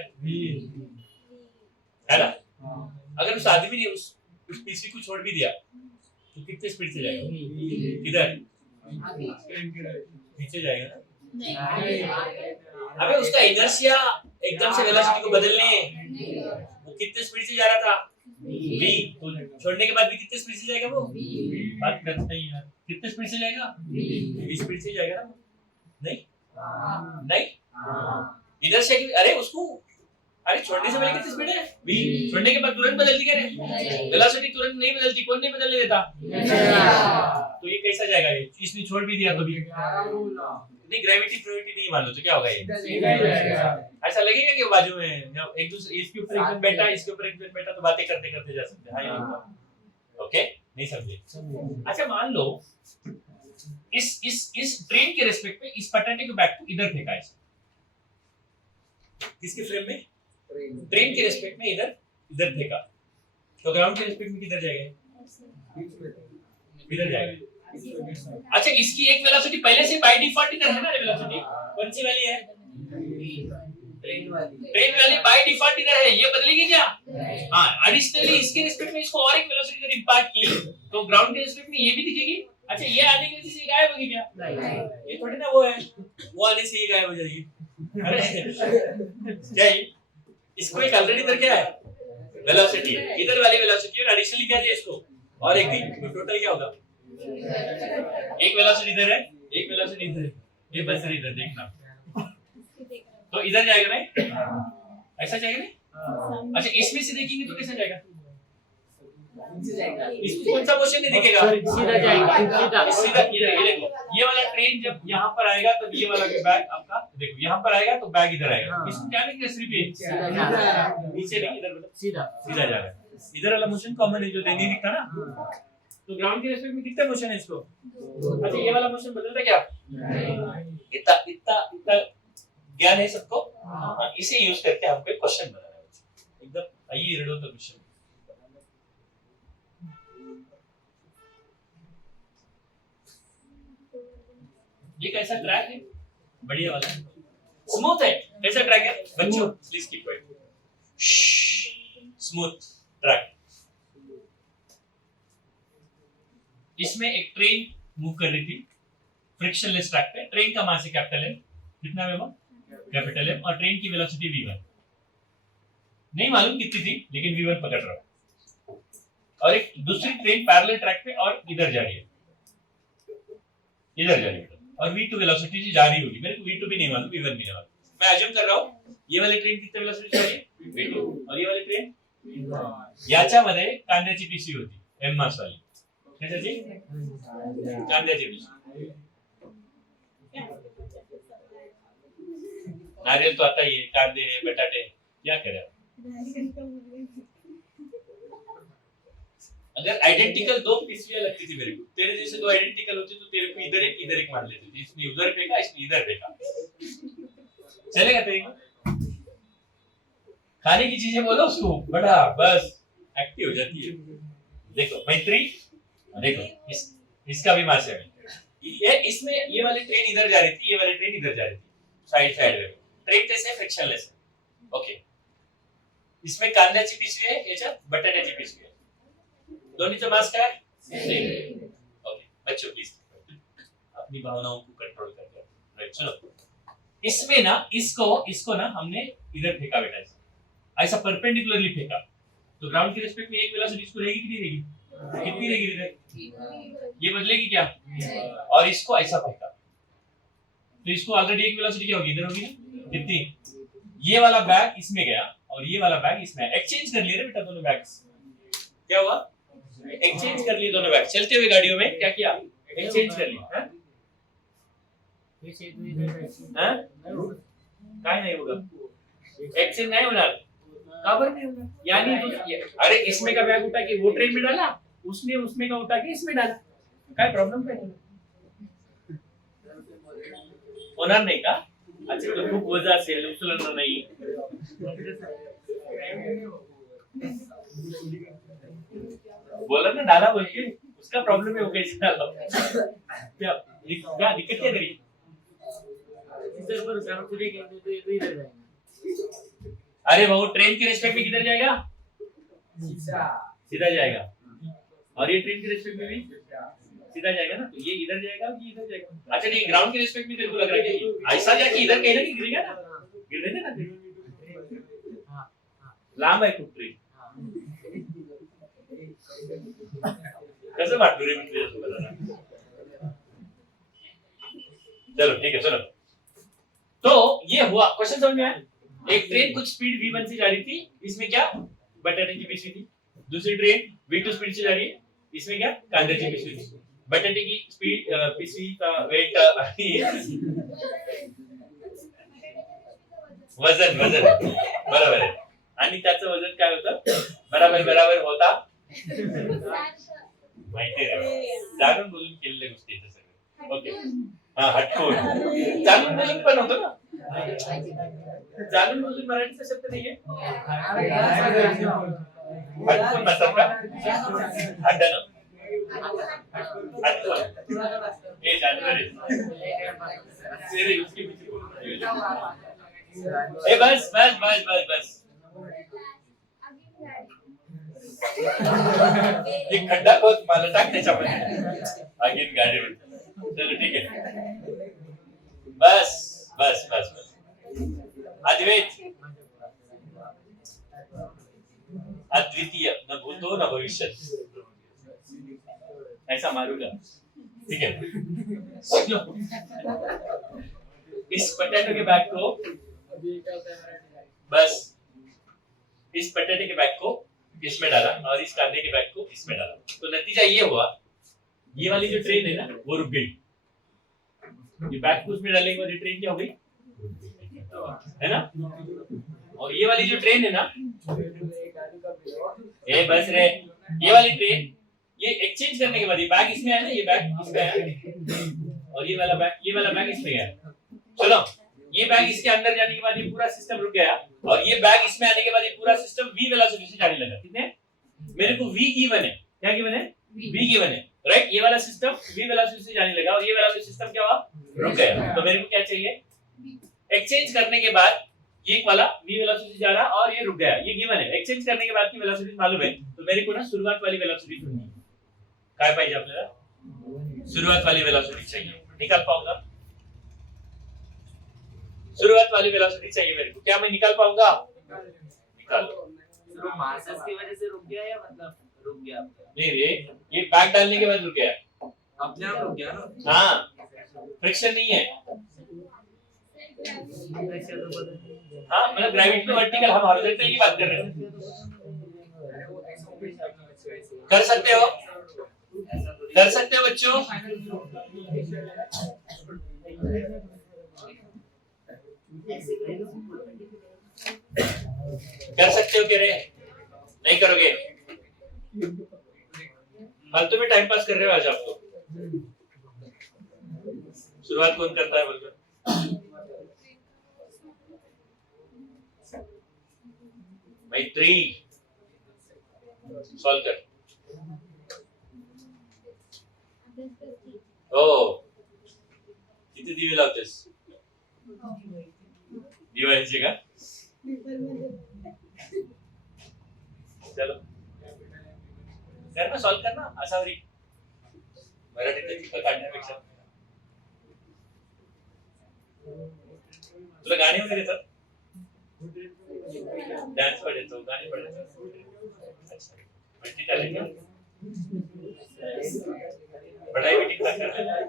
है ना? अगर उस आदमी ने उस पिशवी को छोड़ भी दिया तो कितने स्पीड से जाएगा? किधर? नीचे जाएगा ना। अबे उसका इनर्शिया एकदम से वेलोसिटी को बदलने, वो कितने स्पीड से जा रहा था? v, तो छोड़ने के बाद भी कितने स्पीड से जाएगा वो? बात करते ही यार, कितने स्पीड से जाएगा? v स्पीड से जाएगा ना? नहीं इनर्शिया की, अरे उसको, अरे छोड़ने से पहले कितनी स्पीड है? v, छोड़ने के बाद तुरंत बदलती क्या रे? वेलोसिटी तुरंत नहीं बदलती, कौन नहीं बदलने देता? तो ये कैसा जाएगा? ये इसने छोड़ भी दिया तो भी नहीं, ग्रेविटी प्रोविटी नहीं मान लो तो क्या होगा? ये ऐसा लगेगा कि बाजू में एक दूसरे, इसके ऊपर एक जन बैठा, इसके ऊपर एक जन बैठा, तो बातें करते करते जा सकते हैं। हाँ, ओके, नहीं समझे? अच्छा, मान लो इस ट्रेन के रिस्पेक्ट में इस पटाटे को बैग को इधर फेंका है, किसके फ्रेम में? ट्रेन के रिस्पेक्ट में इधर फेंका, तो ग्राउंड के रिस्पेक्ट में किधर जाएगा? इधर जाएगा। अच्छा, इसकी एक वेलोसिटी पहले से बाय डिफॉल्ट इधर है ना, वेलोसिटी कौन सी वाली है? ट्रेन वाली बाय डिफॉल्ट इधर है, ये बदलेगी क्या? हाँ, एडिशनली इसके रिस्पेक्ट में इसको और एक वेलोसिटी इधर इंपैक्ट की तो ग्राउंड के रिस्पेक्ट में ये भी दिखेगी। अच्छा, ये आने की वजह से गायब होगी क्या? ये थोड़ी ना वो है, वो आने से ये गायब हो जाएगी। अरे क्या है? इसको एक ऑलरेडी इधर क्या है? वेलोसिटी, इधर वाली वेलोसिटी और एडिशनली क्या है इसको और एक दिन, तो टोटल क्या होगा? एक वेलोसिटी इधर है, एक वेलोसिटी इधर है, ये बस इधर देखना, तो इधर जाएगा नहीं? ऐसा जाएगा नहीं? अच्छा, इसमें से देखेंगे तो कैसा जाएगा? इसमें कौन सा मोशन नहीं दिखेगा? सीधा जाएगा, सीधा। ये देखो, ये वाला ट्रेन जब यहाँ पर आएगा तो ये वाला बैग आपका, देखो यहाँ पर आएगा तो बैग इधर आएगा, इसको क्या लिखेंगे? सिर्फ नीचे नहीं, इधर सीधा जाएगा। इधर वाला मोशन कॉमन है जो नहीं दिखता ना, तो ग्राउंड के रिस्पेक्ट में कितने मोशन है इसको? अच्छा, ये वाला मोशन बदलता क्या? इतना ज्ञान है सबको? हाँ, इसे यूज करके हमको एक क्वेश्चन बनाना है एकदम। आइए रेडो तो क्वेश्चन। ये कैसा ट्रैक है? बढ़िया वाला, स्मूथ है। कैसा ट्रैक है बच्चों? Please keep quiet. Smooth track. इसमें एक ट्रेन मूव कर रही थी फ्रिक्शनलेस ट्रैक पे। ट्रेन का मास है कैपिटल एम, कितना है वो? कैपिटल एम, और ट्रेन की वेलोसिटी v1 नहीं मालूम कितनी थी, लेकिन v1 पकड़ रहा हूं। और एक दूसरी ट्रेन पैरेलल ट्रैक पे और इधर जा रही है, इधर जा रही है, और v2 वेलोसिटी से जा रही होगी, मेरे को v2 भी नहीं मालूम, v1 भी नहीं मालूम। मैं अज्यूम कर रहा हूँ ये वाली ट्रेन कितने वेलोसिटी चली v2 और ये वाली ट्रेन याच्यामध्ये कांद्याची पिशवी होती एम मास वाली कशाची कांद्याची पिशवी नारियल तो आता ही है कांदे बटाटे क्या करे अगर आइडेंटिकल दो पिशवियां लगती थी मेरे को तेरे जैसे दो आइडेंटिकल होती तो तेरे को इधर एक मान लेते थे इसने उधर फेंका इसने इधर फेंका चलेगा तेरे को खाने की चीजें बोलो उसको बड़ा बस एक्टिव हो जाती है देखो मैत्री देखो इसका भी मास है ये इसमें ये वाली ट्रेन इधर जा रही थी ये वाली ट्रेन इधर जा रही थी साइड में ट्रेन कैसे फ्रिक्शनलेस है ओके इसमें कांद्याची पिशवी है याच्यात बटाट्याची पिशवी है दोन्हीचं मास काय सेम ओके बच्चों प्लीज अपनी भावनाओं को कंट्रोल करके राइट चलो इसमें ना इसको ना हमने इधर फेंका बेटा ऐसा परपेंडिकुलरली फेंका तो ग्राउंड के रिस्पेक्ट में एक वेलोसिटी इसको रहेगी कि नहीं रहेगी कितनी रहेगी इधर ये बदलेगी क्या और इसको ऐसा फेंका तो इसको ऑलरेडी एक वेलोसिटी क्या होगी इधर होगी ना कितनी ये वाला बैग इसमें गया और ये वाला बैग इसमें एक्सचेंज कर लिए बेटा दोनों बैग्स क्या हुआ एक्सचेंज कर लिए दोनों बैग चलते हुए गाड़ियों में क्या किया एक्सचेंज कर लिया काय नाही होगा एक्सचेंज नहीं होना काबर नहीं होगा यानी अरे इसमें का बैग उठा के वो ट्रेन में डाला उसने उसमें का उठा के इसमें डाला काय प्रॉब्लेम काय होणार नाही का अच्छा तो खूप वजन असेल उचलणार नाही बोला ना डाला बोल के उसका प्रॉब्लम है वो कैसे डाला क्या दिक्कत क्या करी इधर पर जाना तो इधर जाएगा अरे वो ट्रेन के रिस्पेक्ट में किधर जाएगा सीधा जाएगा और ये ट्रेन के रिस्पेक्ट में भी सीधा जाएगा ना तो ये इधर जाएगा ये इधर जाएगा अच्छा नहीं ग्राउंड के रिस्पेक्ट में तेरे को लग रहा है कि ऐसा जाके इधर कहीं ना कहीं गिरेगा ना गिरने देना लांब आहे खूप ट्रेन कसं वाटतो रे मित्र चलो ठीक है चलो तो ये हुआ क्वेश्चन समझ में आया एक ट्रेन कुछ स्पीड v1 से जा रही थी इसमें क्या बटाटे की पिशवी थी दूसरी ट्रेन v2 स्पीड से जा रही है इसमें क्या कांदे की पिशवी थी बटाटे की स्पीड पिशवी का वेट वजन बरोबर आहे आणि त्याचं वजन काय होतं बराबर होता माहिती आहे जाणून बोलून केलेल्या गोष्टी सगळं ओके हा हटकून जाणून बोलून पण होतं ना जाणून बोलून मराठीचा शब्द नाहीये हटकून नसतात का हटणं हटकून हे जानवर उसके पीछे ए बस एक खड्डा खोद मला टाक त्याच्यामध्ये अगेन गाडी चलो ठीक है बस अद्वैत अद्वितीय न भूतो न भविष्य ऐसा मारूंगा ठीक है इस पटेटो के बैग को बस इस पटेटे के बैग को इसमें डाला और इस कांदे के बैग को इसमें डाला तो नतीजा ये हुआ ये वाली जो ट्रेन है ना वो रुक गई ये बैग को उसमें डालने के बाद ये ट्रेन क्या हो गई है ना और ये वाली जो ट्रेन है ना ए बस रे ये वाली ट्रेन ये एक्सचेंज करने के बाद ये बैग इसमें आया ना ये बैग इसमें आया और ये वाला बैग इसमें गया चलो ये बैग इसके अंदर जाने के बाद ये पूरा सिस्टम रुक गया और ये बैग इसमें आने के बाद ये पूरा सिस्टम v वेलोसिटी से जाने लगा कितने मेरे को v गिवन है क्या गिवन है v गिवन है राइट ये वाला सिस्टम v वेलोसिटी से जाने लगा और ये वाला सिस्टम क्या हुआ रुक गया तो मेरे को क्या चाहिए एक्सचेंज करने के बाद ये वाला v वेलोसिटी से जा रहा और ये रुक गया ये गिवन है एक्सचेंज करने के बाद की वेलोसिटी मालूम है तो मेरे को ना शुरुआत वाली वेलोसिटी ढूंढनी है काय पाहिजे आपल्याला शुरुआत वाली वेलोसिटी चाहिए निकाल पाऊंगा शुरुआत वाली वेलोसिटी चाहिए मेरे को क्या मैं निकाल पाऊंगा निकाल तो मासेस की वजह से रुक गया या मतलब रुक गया नहीं रे ये बैग डालने के बाद रुक गया अपने आप रुक गया ना हाँ फ्रिक्शन नहीं है हाँ मतलब ग्रेविटी में वर्टिकल, हम हॉरिजॉन्टल की बात कर रहे हैं। कर सकते हो बच्चों? कर सकते हो कह रहे? नहीं करोगे? फालतू में टाइम पास कर रहे हो आज आप तो। शुरुआत कौन करता है बोलकर? मैत्री सॉल्व कर। ओ किती दिवे लावतेस? दिवाळीचे का? चलो कर ना, सॉल्व कर ना असावरी मराठीत चित्र काढण्यापेक्षा। तुला गाणी वगैरे येतात? डान्स पण येतो, गाणी पण येतात? अच्छा मल्टी टॅलेंटेड, पढ़ाई भी ठीक ठाक कर लेता है।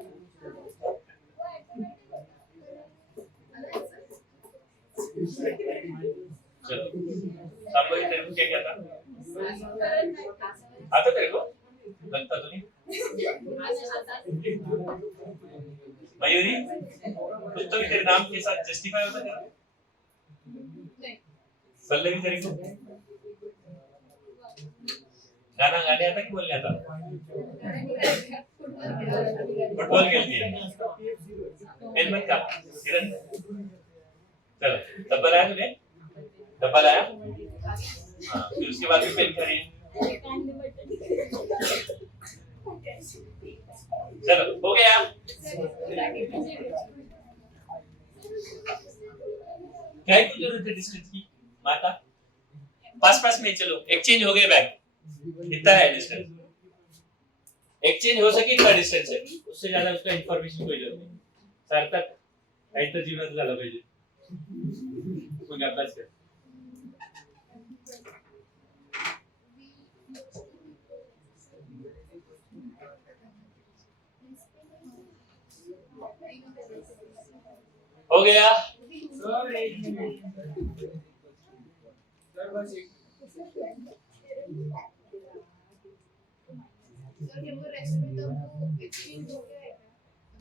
चलो सांबोई तेरे को क्या कहता? आता तेरे को? लगता तो नहीं। मयूरी कुछ तो भी तेरे नाम के साथ जस्टिफाई होता क्या? पल्लवी तेरे को गाना गाने आता कि बोलने आता? फुटबॉल खेलती है। हेलमेट का किरण चलो डब्बा लाया तूने? डब्बा लाया? हाँ फिर उसके बाद भी पेन खरीद। चलो हो गया? क्या है कुछ जरूरत है डिस्टेंस की माता? पास में चलो एक्सचेंज हो गए बैग। कितना है डिस्टेंस? एक्सचेंज हो सके इतना डिस्टेंस है, उससे ज्यादा उसका इन्फॉर्मेशन कोई जरूरत नहीं। सार्थक काहीतरी जीवनात झालं पाहिजे, मग अभ्यास कर। हो गया? सर एक मिनट सर बस एक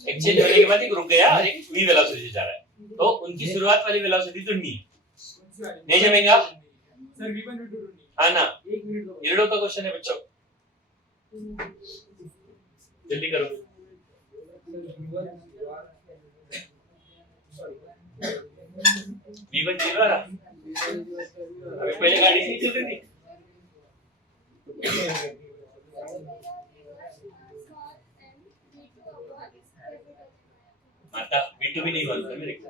एक्सचेंज होने के बाद एक रुक गया और एक v वेलोसिटी जा रहा है, तो उनकी शुरुआत वाली वेलोसिटी ढूंढनी है। नहीं जमेगा? सर v1 v2 ढूंढनी। हाँ ना, एक मिनट दो। इरडो का क्वेश्चन है बच्चों, जल्दी करो। v1 जीरो आ रहा, अभी पहले गाड़ी नहीं चल रही थी। माता v2 भी नहीं बोलता मेरे को,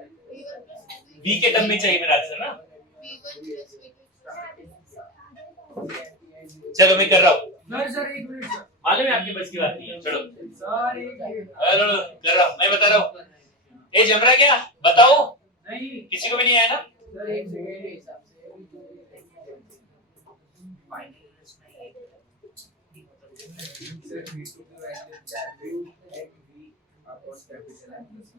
v के टर्म में चाहिए मेरा आंसर ना। चलो मैं कर रहा हूँ। सर एक मिनट सर। मालूम है आपकी बस की बात नहीं है, चलो सर एक मिनट। हेलो कर रहा हूँ, मैं बता रहा हूँ। ये जम रहा क्या बताओ? नहीं किसी को भी नहीं आया ना? सर एक सेकंड के हिसाब से सर v2 की वैल्यू है v upon capital M plus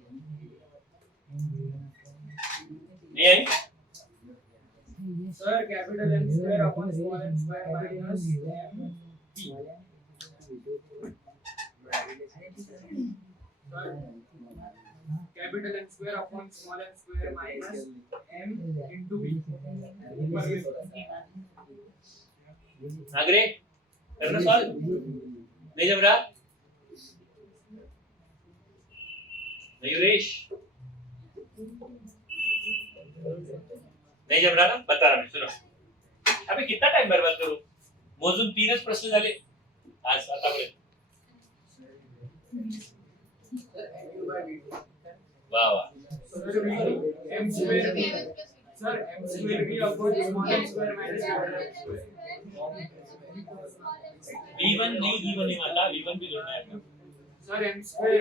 नहीं आई? Sir capital M square upon small m square minus m p capital M square upon small m square minus m into b। आगरे करना सॉल्व नहीं जम रहा? मयूरेश नहीं जम रहा ना? बता रहा मैं, सुनो। अबे कितना टाइम बर्बाद करू? मोजून 3च प्रश्न झाले आज आतापर्यंत। वाह वाह। Sir m square sir m square v upon small m square minus v1 नहीं v1 नहीं मानला, v1 भी ढूंढना है अपना। Sir m square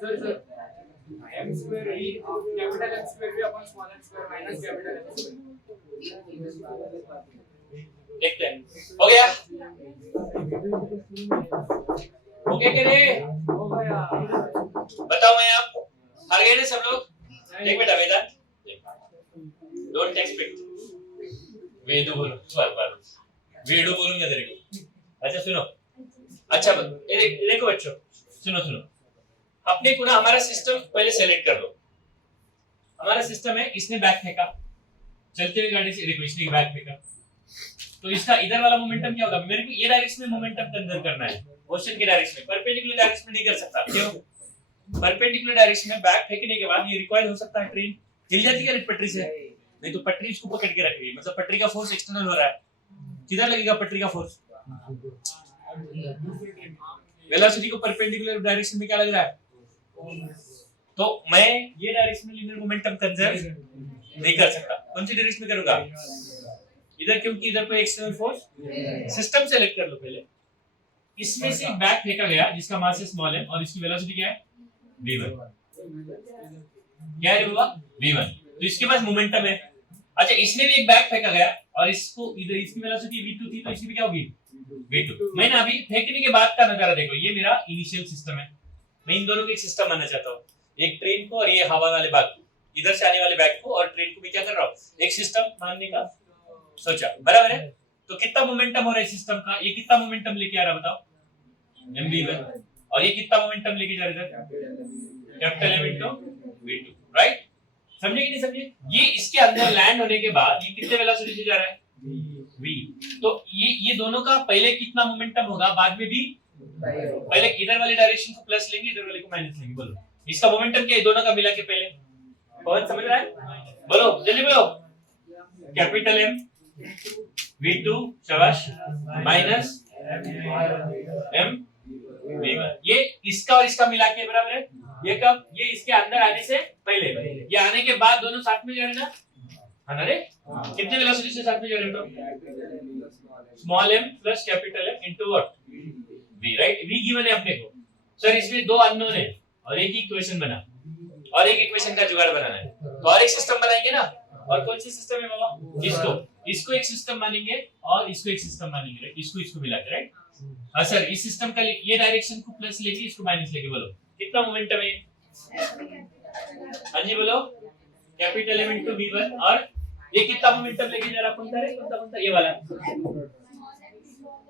sir m square v capital M square v upon small m square minus capital M square. देखते हैं हो गया? हो गया क्या रे? हो गया। बताओ मैं आप हार गए ना सब लोग? देख बेटा वेदांत, डोंट एक्सपेक्ट वेदू बोलो, वेदू बोलूंगा तेरे को। अच्छा सुनो, अच्छा देखो बच्चों, सुनो सुनो, अपने को ना हमारा सिस्टम पहले सेलेक्ट कर लो। हमारा सिस्टम है, इसने बैक फेंका, चलते हुए गाड़ी से, देखो इसने बैक फेंका, तो इसका इधर वाला मोमेंटम क्या होगा? मेरे को ये डायरेक्शन में मोमेंटम कंजर्व करना है, मोशन के डायरेक्शन में। परपेंडिकुलर डायरेक्शन में नहीं कर सकता, क्यों? परपेंडिकुलर डायरेक्शन में बैक फेंकने के बाद ये रिकॉइल हो सकता है, ट्रेन हिल जाती है पटरी से, नहीं तो पटरी इसको पकड़ के रख रही है, मतलब पटरी का फोर्स एक्सटर्नल हो रहा है। किधर लगेगा पटरी का फोर्स? वेलोसिटी को परपेंडिकुलर डायरेक्शन में क्या लग रहा है? तो मैं ये डायरेक्शन में लीनियर मोमेंटम कंजर्व नहीं कर सकता। कौन सी डायरेक्शन में करूंगा? इधर, क्योंकि इधर कोई एक्सटर्नल फोर्स। सिस्टम सेलेक्ट कर लो पहले। इसमें से बैक फेंका गया जिसका मास है स्मॉल m और इसकी वेलोसिटी क्या है? v1। क्या है हुआ? v1। तो इसके पास मोमेंटम है। अच्छा, इसमें भी एक बैक फेंका गया और इसको इधर, इसकी वेलोसिटी v2 थी, तो इसकी भी क्या होगी? v2। मैंने अभी फेंकने के बाद का नजारा देखो, ये मेरा इनिशियल सिस्टम है। मैं इन दोनों को एक सिस्टम मानना चाहता हूँ, एक ट्रेन को और ये हवा वाले बैग को, इधर से आने वाले बैग को और ट्रेन को भी क्या कर रहा हूँ? एक सिस्टम मानने का सोचा, बराबर है? तो कितना मोमेंटम हो रहा है सिस्टम का? ये कितना मोमेंटम लेके आ रहा है बताओ? mv1। और ये कितना मोमेंटम लेके जा रहा है? Capital M into v2, right? समझे कि नहीं समझे? ये इसके अंदर लैंड होने के बाद ये कितने वेलोसिटी से जा रहा है? v। तो ये दोनों का पहले कितना मोमेंटम होगा, बाद में भी? पहले इधर वाले डायरेक्शन को प्लस लेंगे, इधर वाले को माइनस लेंगे। बोलो इसका मोमेंटम क्या है दोनों का मिला के? पहले कौन समझ रहा है? बोलो जल्दी बोलो। कैपिटल M v2 शाबाश माइनस m v1। ये इसका और इसका मिला के बराबर है। ये कब? ये इसके अंदर आने से पहले, ये आने के बाद दोनों साथ में जा रहे हैं ना? है ना रे? कितने वेलोसिटी से साथ में जा रहे हो? Small m plus capital M into what? v, right? v given है अपने को। सर इसमें दो अननोन है और एक इक्वेशन बना और एक इक्वेशन का जुगाड़ बनाना है, तो और एक सिस्टम बनाएंगे ना। और कौन सी सिस्टम है बाबा? इसको एक सिस्टम मानेंगे और इसको एक सिस्टम मानेंगे, राइट? इसको मिला के, राइट? हाँ सर, इस सिस्टम का ये डायरेक्शन को प्लस लेके इसको माइनस लेके, बोलो कितना मोमेंटम है? हाँ जी बोलो। Capital M into v1। और ये कितना मोमेंटम लेके जा रहा है? कौन सा? ये वाला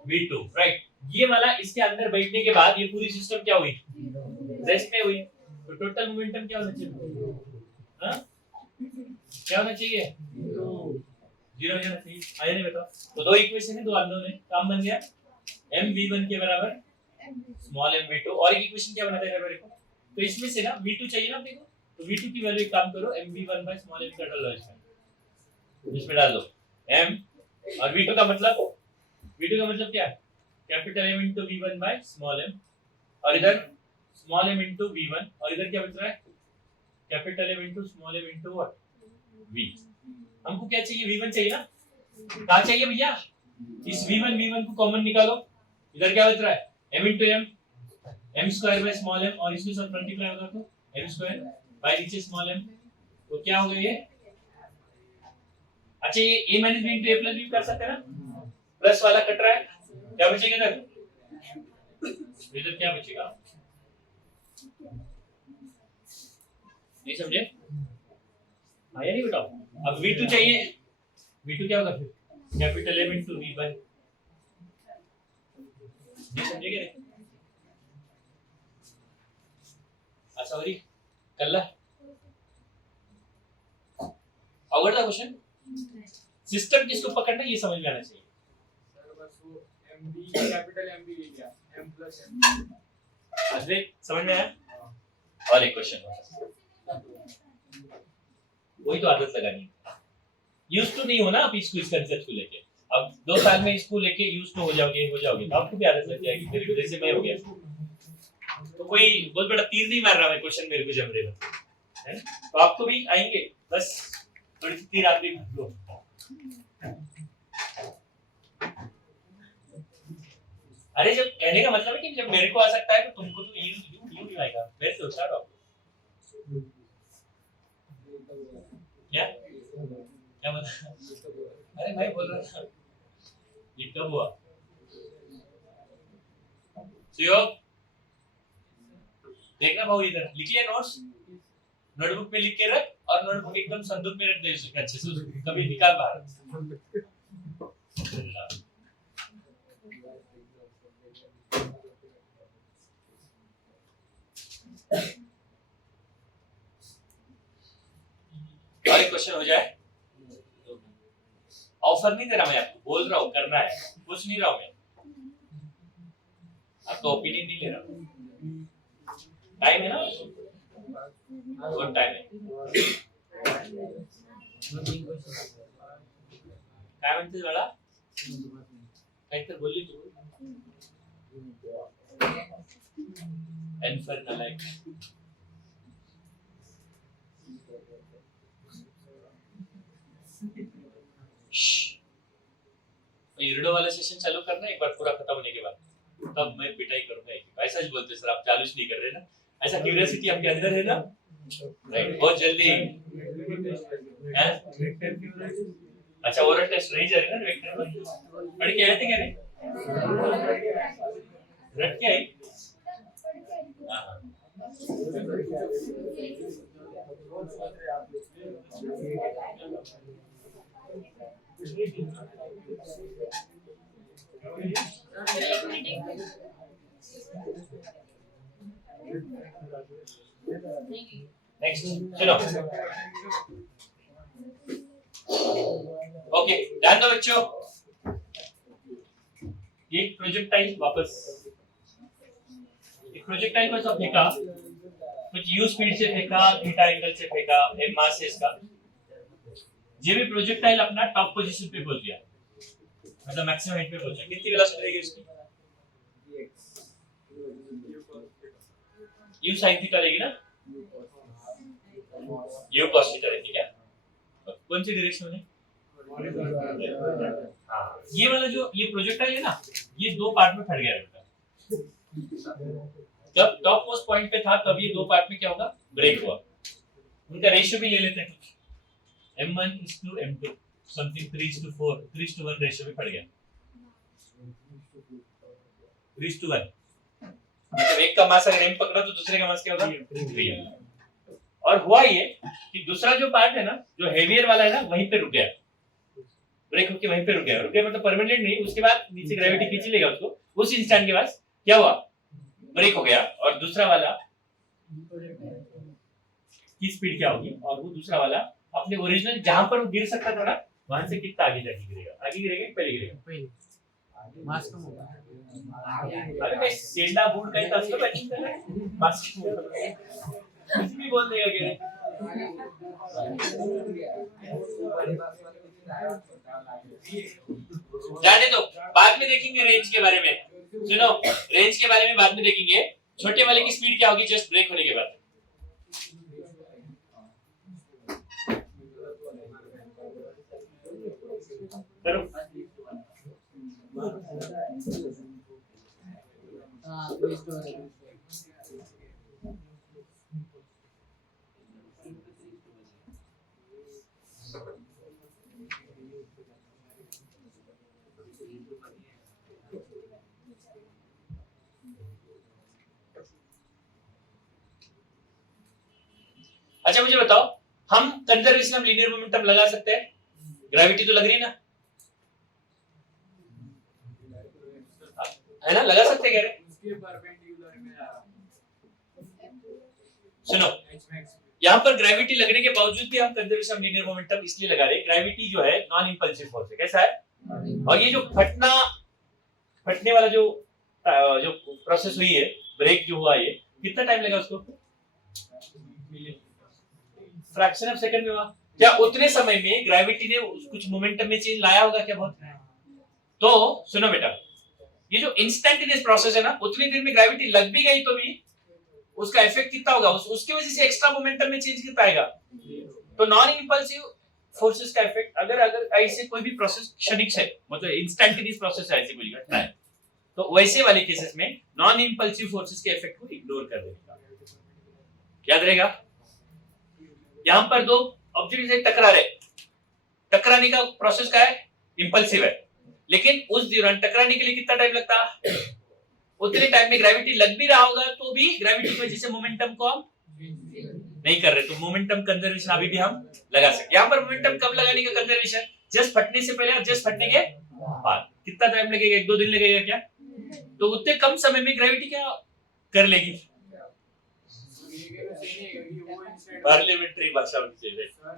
v2, राइट? ये वाला इसके अंदर बैठने के बाद ये पूरी सिस्टम क्या हुई? रेस्ट में हुई। तो टोटल मोमेंटम क्या होना चाहिए? हाँ? क्या होना चाहिए? जीरो हो जाना चाहिए। आया नहीं बताओ? तो दो इक्वेशन है, दो अननोन है, काम बन गया। m v1 के बराबर स्मॉल m v2। और एक इक्वेशन क्या बनाते हैं मेरे को? तो इसमें से ना v2 चाहिए ना देखो, तो v2 की वैल्यू एक काम करो, m v1 by small m का डाल लो इसमें डाल दो m। और v2 का मतलब क्या है? Capital M into v1 by small m। और इधर स्मॉल m इनटू v1 और इधर क्या बच रहा है? Capital M into small m into what? v। हमको क्या चाहिए? v1 चाहिए ना? कहाँ चाहिए भैया? इस v1 को कॉमन निकालो, इधर क्या बच रहा है? m into m square by small m, और इसके साथ मल्टीप्लाई होगा तो m स्क्वायर बाय नीचे स्मॉल m। तो क्या होगा ये? अच्छा, ये a minus b into a plus b कर सकते हैं ना? प्लस वाला कट रहा है, क्या बचेगा इधर? इधर क्या बचेगा? नहीं समझे? आया नहीं बताओ? अब v2 चाहिए, v2 क्या होगा फिर? Capital M into v1। ये समझेगे नहीं? सॉरी कल्ला अवगढ़ था क्वेश्चन। सिस्टम किसको पकड़ना ये समझ में आना चाहिए। सर बस वो mb कैपिटल mb ले लिया, m प्लस m। अजय समझ में आया? और एक क्वेश्चन, वही तो आदत लगानी है। यूज टू नहीं हो ना आप इसको, इस कंसेप्ट को लेके। अब 2 साल में इसको लेके यूज टू हो जाओगे तो आपको भी आदत लग जाएगी। मेरी वजह से मैं हो गया, तो कोई बहुत बड़ा तीर नहीं मार रहा मैं क्वेश्चन मेरे को जम रहे है, तो आपको भी आएंगे, बस थोड़ी सी तीर आप भी लो। अरे जब कहने का मतलब है कि जब मेरे को आ सकता है तो तुमको तो यू आएगा। मेरे से होता है क्या बता? अरे भाई बोल रहा था ये कब हुआ? देखना भाऊ, इधर लिख लिया नोट्स, नोटबुक पे लिख के रख। और उन्होंने एकदम संदूक में रख दिया उसके अच्छे से, कभी निकाल बाहर। और एक क्वेश्चन हो जाए। ऑफर नहीं दे रहा मैं आपको, बोल रहा हूँ करना है, कुछ नहीं रहा हूँ मैं, आपका ओपिनियन नहीं ले रहा। टाइम है ना, बहुत टाइम है। काय म्हणते बाळा, काहीतरी बोलली तू। एन्फर नालायक। ईरडो वाला सेशन चालू करना एक बार पूरा खत्म होने के बाद, तब मैं पिटाई करूंगा। ऐसा ही बोलते सर, आप चालू ही नहीं कर रहे ना, ऐसा क्यूरियोसिटी आपके अंदर है ना, राइट? बहुत जल्दी हैं? अच्छा ओरल टेस्ट नहीं जा रही ना वेक्टर पर, पढ़ के आए थे क्या? नहीं रट के आई। हाँ नेक्स्ट चलो, ओके ध्यान दो बच्चों। ये प्रोजेक्टाइल वापस, एक प्रोजेक्टाइल को सब फेंका, कुछ यू स्पीड से फेंका, थीटा एंगल से फेंका, एम मास है इसका। ये भी प्रोजेक्टाइल अपना टॉप पोजीशन पे पहुंच गया, मतलब मैक्सिमम हाइट पे पहुंचा। कितनी वेलोसिटी रहेगी इसकी? यू sin थीटा रहेगी ना, यू cos थीटा रहेगी क्या? कौन सी डायरेक्शन में? हाँ, ये वाला जो ये प्रोजेक्टाइल है ना, ये दो पार्ट में फट गया बेटा। जब टॉप मोस्ट पॉइंट पे था तब ये दो पार्ट में क्या होगा, ब्रेक हुआ। उनका रेशियो भी ले लेते हैं, m1:m2 समथिंग 3:4 3:1 रेशियो में फट गया। 3:1 मतलब एक का मास अगर m पकड़ा तो दूसरे का मास क्या होगा, 3। और हुआ ये कि दूसरा जो पार्ट है ना, जो हेवियर वाला है ना, वहीं पे रुक गया, ब्रेक होके वहीं पे रुक गया। रुक गया मतलब परमानेंट नहीं, उसके बाद नीचे ग्रेविटी खींच लेगा उसको, उस इंस्टेंट के बाद क्या हुआ, ब्रेक हो गया। और दूसरा वाला की स्पीड क्या होगी, और वो दूसरा वाला अपने ओरिजिनल जहां पर वो गिर सकता था ना, वहां से कितना आगे जाके गिरेगा, आगे गिरेगा पहले गिरेगा, मास कम होगा। अरे भाई सेंडा बूट का था उसको बैटिंग कर रहा है, बस कुछ भी बोल देगा क्या। जाने दो, बाद में देखेंगे रेंज के बारे में। सुनो, रेंज के बारे में बाद में देखेंगे। छोटे वाले की स्पीड क्या होगी जस्ट ब्रेक होने के बाद। करो अच्छा मुझे बताओ, हम कंजर्वेशन ऑफ लीनियर मोमेंटम लगा सकते हैं? ग्रेविटी तो लग रही ना, है ना, लगा सकते हैं क्या? सुनो, यहाँ पर ग्रेविटी लगने के बावजूद भी हम कंजर्वेशन ऑफ लीनियर मोमेंटम इसलिए लगा रहे हैं, ग्रेविटी जो है नॉन इंपल्सिव फोर्स है। कैसा है? और ये जो फटने वाला जो प्रोसेस हुई है, ब्रेक जो हुआ, ये कितना टाइम लगा उसको? फ्रैक्शन ऑफ सेकंड में हुआ। क्या उतने समय में ग्रेविटी ने कुछ मोमेंटम में चेंज लाया होगा क्या? बहुत। तो सुनो बेटा, ये जो इंस्टेंटेनियस प्रोसेस है ना, उतनी देर में ग्रेविटी लग भी गई तो भी उसका इफेक्ट कितना होगा, उसकी वजह से एक्स्ट्रा मोमेंटम में चेंज कितना आएगा। तो नॉन इंपल्सिव फोर्सेस का इफेक्ट अगर ऐसे कोई भी प्रोसेस क्षणिक है, मतलब इंस्टेंटेनियस प्रोसेस है, ऐसे कोई घटना है, तो वैसे वाले केसेस में नॉन इंपल्सिव फोर्सेस के इफेक्ट को इग्नोर कर देगा। याद रहेगा, यहां पर दो ऑब्जेक्ट से टकरा रहे, टकराने का प्रोसेस क्या है? इंपल्सिव है, लेकिन उस दौरान टकराने के लिए कितना टाइम लगता? उतने टाइम में ग्रेविटी लग भी रहा होगा तो भी ग्रेविटी की वजह से मोमेंटम को हम नहीं कर रहे तो मोमेंटम कंजर्वेशन अभी भी हम लगा सकते। यहाँ पर मोमेंटम कब लगाने का कंजर्वेशन? जस्ट फटने से पहले और जस्ट फटने के बाद। कितना टाइम लगेगा? 1-2 दिन लगेगा क्या? तो उतने कम समय में ग्रेविटी क्या कर लेगी? पार्लियामेंट्री भाषा में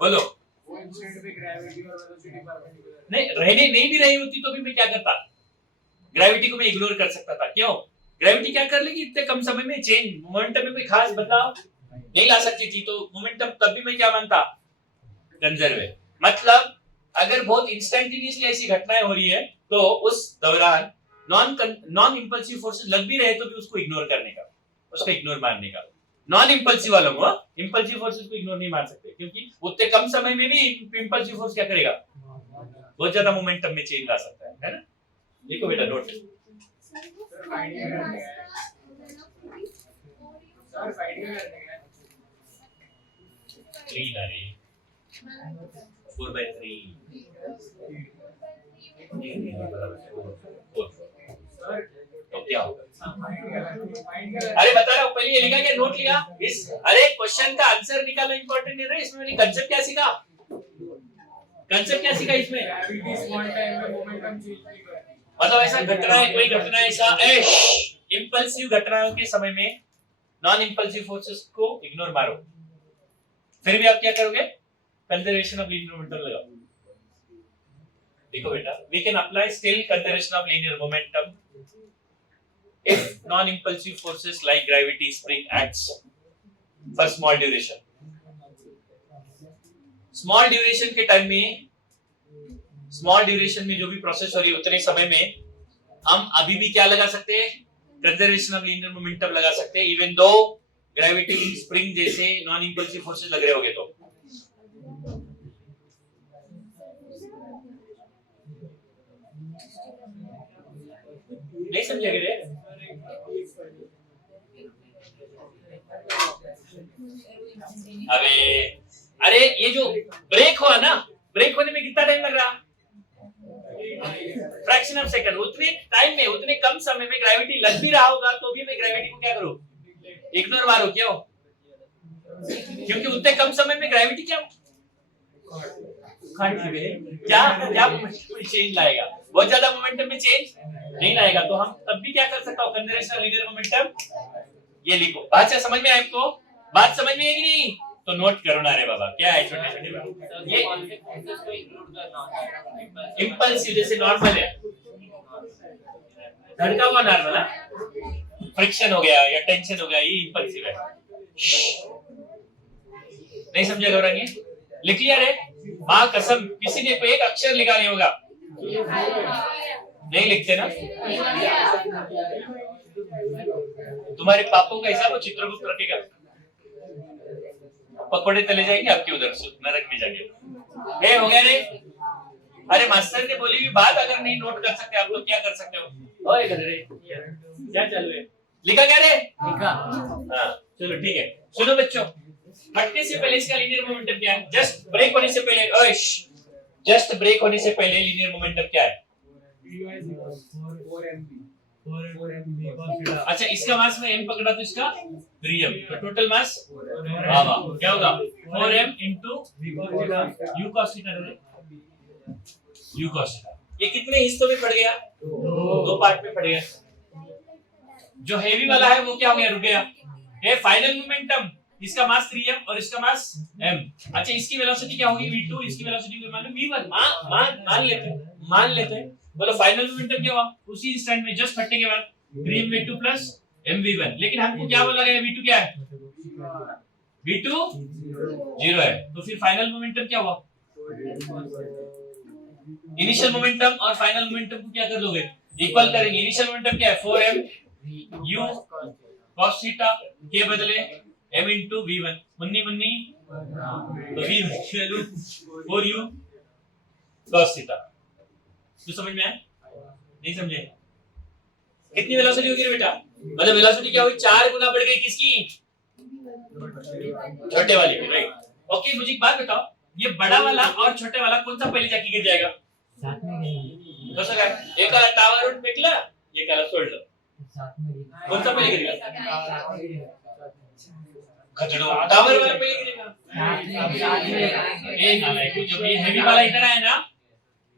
बोलो। वो इंस्टेंट पे ग्रेविटी और वेलोसिटी परपेंडिकुलर नहीं रहने नहीं भी रही होती तो भी मैं क्या करता? ग्रेविटी को मैं इग्नोर कर सकता था। क्यों? ग्रेविटी क्या कर लेगी इतने कम समय में? चेंज मोमेंटम में कोई खास बदलाव नहीं ला सकती थी, तो मोमेंटम तब भी मैं क्या मानता? कंजर्व है। मतलब अगर बहुत इंस्टेंटेनियसली ऐसी घटनाएं हो रही है तो उस दौरान नॉन इंपल्सिव फोर्सेस लग भी रहे तो भी उसको इग्नोर करने का, उसको इग्नोर मारने का। नॉन इंपल्सिव वालों को, इंपल्सिव फोर्सेस को इग्नोर नहीं मार सकते क्योंकि उतने कम समय में भी इंपल्सिव फोर्स क्या करेगा? बहुत ज्यादा मोमेंटम में चेंज ला सकता है ना? देखो बेटा नोट। सर आइडिया करने का सर आइडिया करने का 3 ला रही 4/3 सर तो क्या होगा? फाइंड अरे बता रहा हूँ, पहले ये लिखा क्या? नोट लिखा इस। अरे क्वेश्चन का आंसर निकालना इंपॉर्टेंट नहीं है, इसमें मैंने कंसेप्ट क्या सीखा? कंसेप्ट क्या सीखा इसमें? ग्रेविटी स्मॉल टाइम में मोमेंटम चेंज नहीं करती। मतलब ऐसा घटना है, कोई घटना ऐसा इंपल्सिव घटनाओं के समय में नॉन इंपल्सिव फोर्सेस को इग्नोर मारो, फिर भी आप क्या करोगे? कंजर्वेशन ऑफ लीनियर मोमेंटम लगाओ। देखो बेटा, we can apply still conservation of linear momentum if non-impulsive forces like gravity spring acts for small duration. Small duration के टाइम में, small duration में जो भी प्रोसेस हो रही है उतने समय में हम अभी भी क्या लगा सकते हैं? कंजर्वेशन ऑफ लीनियर मोमेंटम लगा सकते हैं, इवन दो ग्रेविटी स्प्रिंग जैसे नॉन इंपल्सिव फोर्सेस लग रहे होंगे तो। नहीं समझे रे? अरे ये जो ब्रेक हुआ ना, ब्रेक होने में कितना टाइम लग रहा? Fraction of second. उतने टाइम में, उतने कम समय में ग्रेविटी लग भी रहा होगा तो भी मैं ग्रेविटी को क्या करूं? इग्नोर मारो। क्यों? क्योंकि उतने कम समय में ग्रेविटी क्या क्या चेंज लाएगा? बहुत ज्यादा मोमेंटम में चेंज नहीं लाएगा। तो हम तब भी क्या कर सकता हूं? कंजर्वेशन ऑफ लीनियर मोमेंटम ये लिखो। बात से समझ में आई आपको? बात समझ में आएगी नहीं तो नोट करो ना रे बाबा। क्या है छोटे छोटे बात? ये इंपल्सिव जैसे नॉर्मल है, धड़का हुआ नॉर्मल है, फ्रिक्शन हो गया या टेंशन हो गया, ये इंपल्सिव है। नहीं समझे गौरंगी? लिख लिया रे? मां कसम किसी ने कोई एक अक्षर लिखा नहीं होगा। नहीं लिखते ना? तुम्हारे पापों का हिसाब चित्रगुप्त रखेगा, पकौड़े तले जाएंगे आपके उधर नरक में जाके। ए हो गया रे? अरे मास्टर ने बोली हुई बात अगर नहीं नोट कर सकते आप तो क्या कर सकते हो? ओए गधे क्या चालू है? लिखा क्या रे? लिखा। हाँ चलो ठीक है। सुनो बच्चों, फटने से पहले इसका लीनियर मोमेंटम क्या है? जस्ट ब्रेक होने से पहले, जस्ट ब्रेक होने से पहले लीनियर मोमेंटम क्या है? अच्छा इसका मास में m पकड़ा तो इसका 3m, तो टोटल मास क्या होगा? 4m into u cos theta. u cos theta ये कितने हिस्सों में पड़ गया? 2 पार्ट में पड़ गया। जो हेवी वाला है वो क्या हो गया? रुक गया। ये फाइनल मोमेंटम, इसका मास 3m और इसका मास m। अच्छा इसकी वेलोसिटी क्या होगी? v2, इसकी वेलोसिटी मान लो v1। मान लेते हैं। बोलो फाइनल मोमेंटम क्या हुआ? उसी इंस्टेंट में जस्ट फटने के बाद 3m2 प्लस mv1। लेकिन हमको क्या बोला गया? v2 क्या है? v2 0 है। तो फिर फाइनल मोमेंटम क्या हुआ? इनिशियल मोमेंटम और फाइनल मोमेंटम को क्या कर दोगे? इक्वल करेंगे। इनिशियल मोमेंटम क्या है? 4m u cos थीटा के बदले m into v1। मुन्नी तो v 4u cos थीटा। तो समझ में आया? नहीं समझे? कितनी वेलोसिटी होगी रे बेटा? मतलब वेलोसिटी क्या हुई? 4 गुना बढ़ गई किसकी? छोटे वाली की, राइट? ओके मुझे एक बात बताओ, ये बड़ा वाला और छोटे वाला कौन सा पहले जाके गिर जाएगा? साथ में नहीं, कसं काय? एकाला टावर फेकलं, एकाला सोडलं, कौन सा पहले गिरेगा? खजड़ो टावर वाला पहले गिरेगा। ये नालायक को जब ये हेवी वाला इधर आया ना,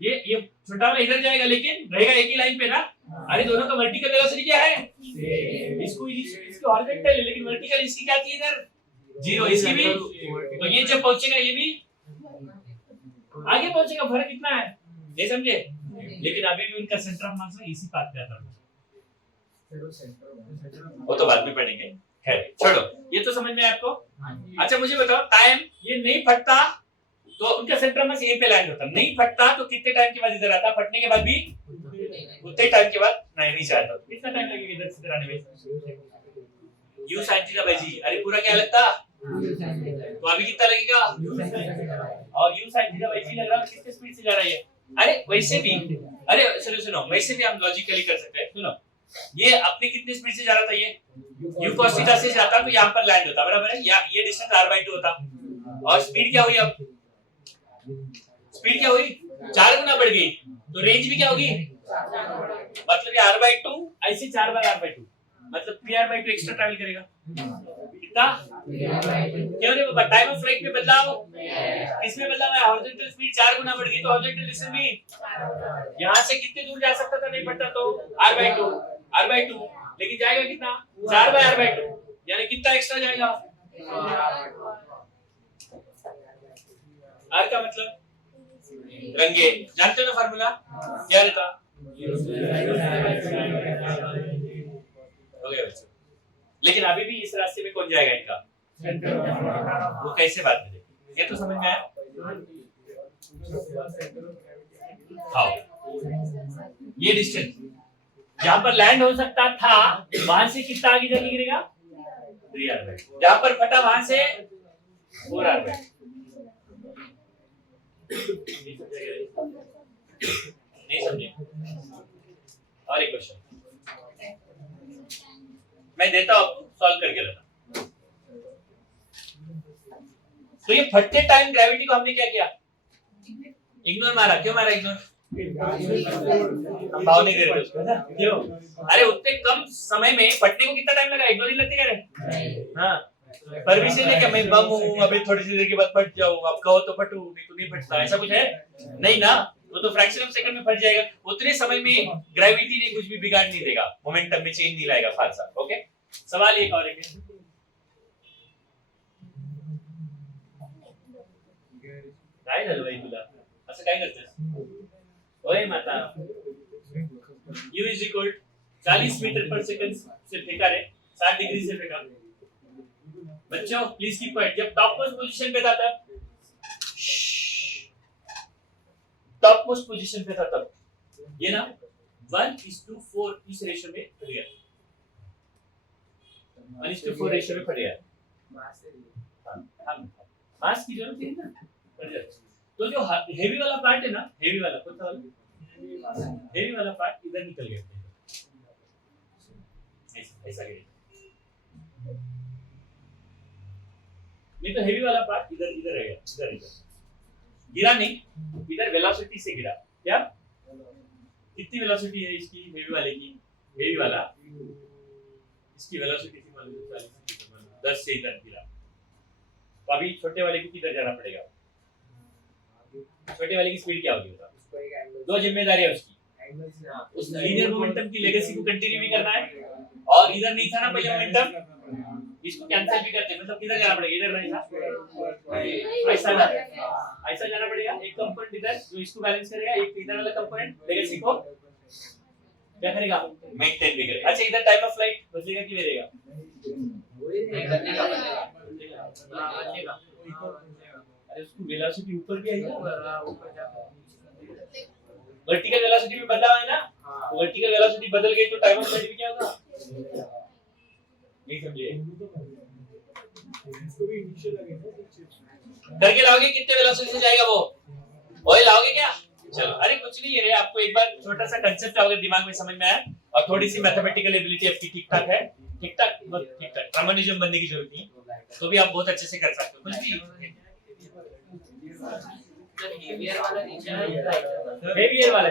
ये छोटा वाला इधर जाएगा लेकिन रहेगा एक ही लाइन पे ना। अरे दोनों का वर्टिकल वेलोसिटी क्या है? इसकी हॉरिजॉन्टल है लेकिन वर्टिकल इसकी क्या थी इधर? 0। इसकी भी तो ये जब पहुंचेगा ये भी आगे पहुंचेगा। फर्क कितना है ये समझे? लेकिन अभी भी उनका सेंटर ऑफ मास इसी पाथ पे आता है। वो तो बाद में पढ़ेंगे। खैर छोड़ो, ये तो समझ में आया आपको। अच्छा मुझे बताओ, टाइम ये नहीं फटता तो उनका सेंटर ऑफ मास यहीं पे लैंड होता, नहीं फटता तो कितने टाइम के बाद इधर आता? फटने के बाद भी उतने टाइम के बाद नहीं नीचे आता। कितना टाइम लगेगा इधर से इधर आने में? u sin theta by g। अरे पूरा क्या लगता? तो अभी कितना लगेगा? और u sin theta by g लग रहा है, कितने स्पीड से जा रहा है ये? अरे वैसे भी, अरे सुनो वैसे भी हम लॉजिकली कर सकते हैं। सुनो, ये अपने कितने स्पीड से जा रहा था? ये u cos थीटा से जाता तो यहाँ पर लैंड होता, बराबर है? या ये डिस्टेंस r/2 होता और स्पीड क्या हुई? अब स्पीड क्या हुई? 4 गुना बढ़ गई तो रेंज भी क्या होगी? मतलब ये r/2 ऐसे 4 बार r/2 मतलब 3r/2 एक्स्ट्रा ट्रैवल करेगा। कितना? क्यों रे बाबा? टाइम ऑफ फ्लाइट में बदलाव किसमें बदलाव है? हॉरिजॉन्टल स्पीड 4 गुना बढ़ गई तो हॉरिजॉन्टल डिस्टेंस भी यहां से कितने दूर जा सकता था? नहीं पड़ता तो r/2 लेकिन जाएगा कितना? 4/r/2 यानी कितना एक्स्ट्रा जाएगा? r का मतलब रंगे, जानते हो ना फार्मूला क्या रहता? हो गया बच्चों। लेकिन अभी भी इस रास्ते में कौन जाएगा इनका? वो कैसे बात करें? ये तो समझ में आया? हाँ, ये डिस्टेंस जहां पर लैंड हो सकता था वहां से कितना आगे जाके गिरेगा? 3r/2। जहां पर फटा वहां से 4r/2। नहीं समझे? और एक क्वेश्चन मैं देता हूं आपको, सॉल्व करके रहना। तो ये फटते टाइम ग्रेविटी को हमने क्या किया? इग्नोर मारा। क्यों मारा इग्नोर? हम भाव नहीं दे रहे उसको ना। क्यों? अरे उतने कम समय में फटने को कितना टाइम लगा? इग्नोर ही लगते क्या रे? हाँ, परमिशन है क्या मैं बम हूँ अभी थोड़ी सी देर के बाद फट जाऊँ, आप कहो तो फटू, नहीं तो नहीं फटता, ऐसा कुछ है नहीं ना। वो तो फ्रैक्शन ऑफ सेकंड में फट जाएगा। उतने समय में ग्रेविटी ने कुछ भी बिगाड़ नहीं देगा, मोमेंटम में चेंज नहीं लाएगा फारसा। ओके, सवाल एक और है काय झालं बाई तुला असं काय करतेस? ओए माता, u इज इक्वल 40 मीटर पर सेकंड से फेंका रे, 60 डिग्री से फेंका। बच्चों प्लीज कीप क्वाइट। जब टॉप मोस्ट पोजीशन पे था तब, टॉप मोस्ट पोजीशन पे था तब ये ना 1:4 इस रेशियो में फट गया। 1:4 रेशियो में फट गया। मास की जरूरत है ना, फट जाता। तो जो हेवी वाला पार्ट है ना, हेवी वाला कौन सा वाला? हेवी वाला पार्ट इधर निकल गया, ऐसा गिरा। नहीं तो हेवी वाला पार्ट इधर इधर रहेगा, इधर इधर गिरा नहीं, इधर वेलोसिटी से गिरा। क्या कितनी वेलोसिटी है इसकी हेवी वाले की? हेवी वाला इसकी वेलोसिटी थी मान लो 40 मीटर, 10 से इधर गिरा। तो अभी छोटे वाले को किधर जाना पड़ेगा? छोटे वाले की स्पीड क्या होगी? दो जिम्मेदारी है उसकी, उस लीनियर मोमेंटम की लेगेसी को कंटिन्यू भी करना है और इधर नहीं था ना पहले मोमेंटम, इसको कैंसिल भी करते हैं। मतलब किधर जाना पड़ेगा? इधर नहीं था, ऐसा जाना पड़ेगा। एक कंपोनेंट इधर जो इसको बैलेंस करेगा, एक इधर वाला कंपोनेंट लेगेसी को क्या करेगा? मेंटेन भी करेगा। अच्छा इधर टाइम ऑफ फ्लाइट बदलेगा कि बढ़ेगा? बदलेगा। अरे उसको वेलोसिटी ऊपर भी आएगा, वर्टिकल वेलोसिटी में बदलाव है ना, वर्टिकल वेलोसिटी बदल गई तो टाइम ऑफ फ्लाइट भी क्या होगा? नहीं समझे? करके लाओगे कितने वेलोसिटी से जाएगा वो? वही लाओगे क्या? चलो, अरे कुछ नहीं है रे, आपको एक बार छोटा सा कांसेप्ट अगर दिमाग में समझ में आया और थोड़ी सी मैथमेटिकल एबिलिटी आपकी ठीक ठाक है, ठीक ठाक ट्रांजिशन बनने की जरूरत नहीं, तो भी आप बहुत अच्छे से कर सकते हो। कुछ भी हेवियर वाला नीचे है, हेवियर वाला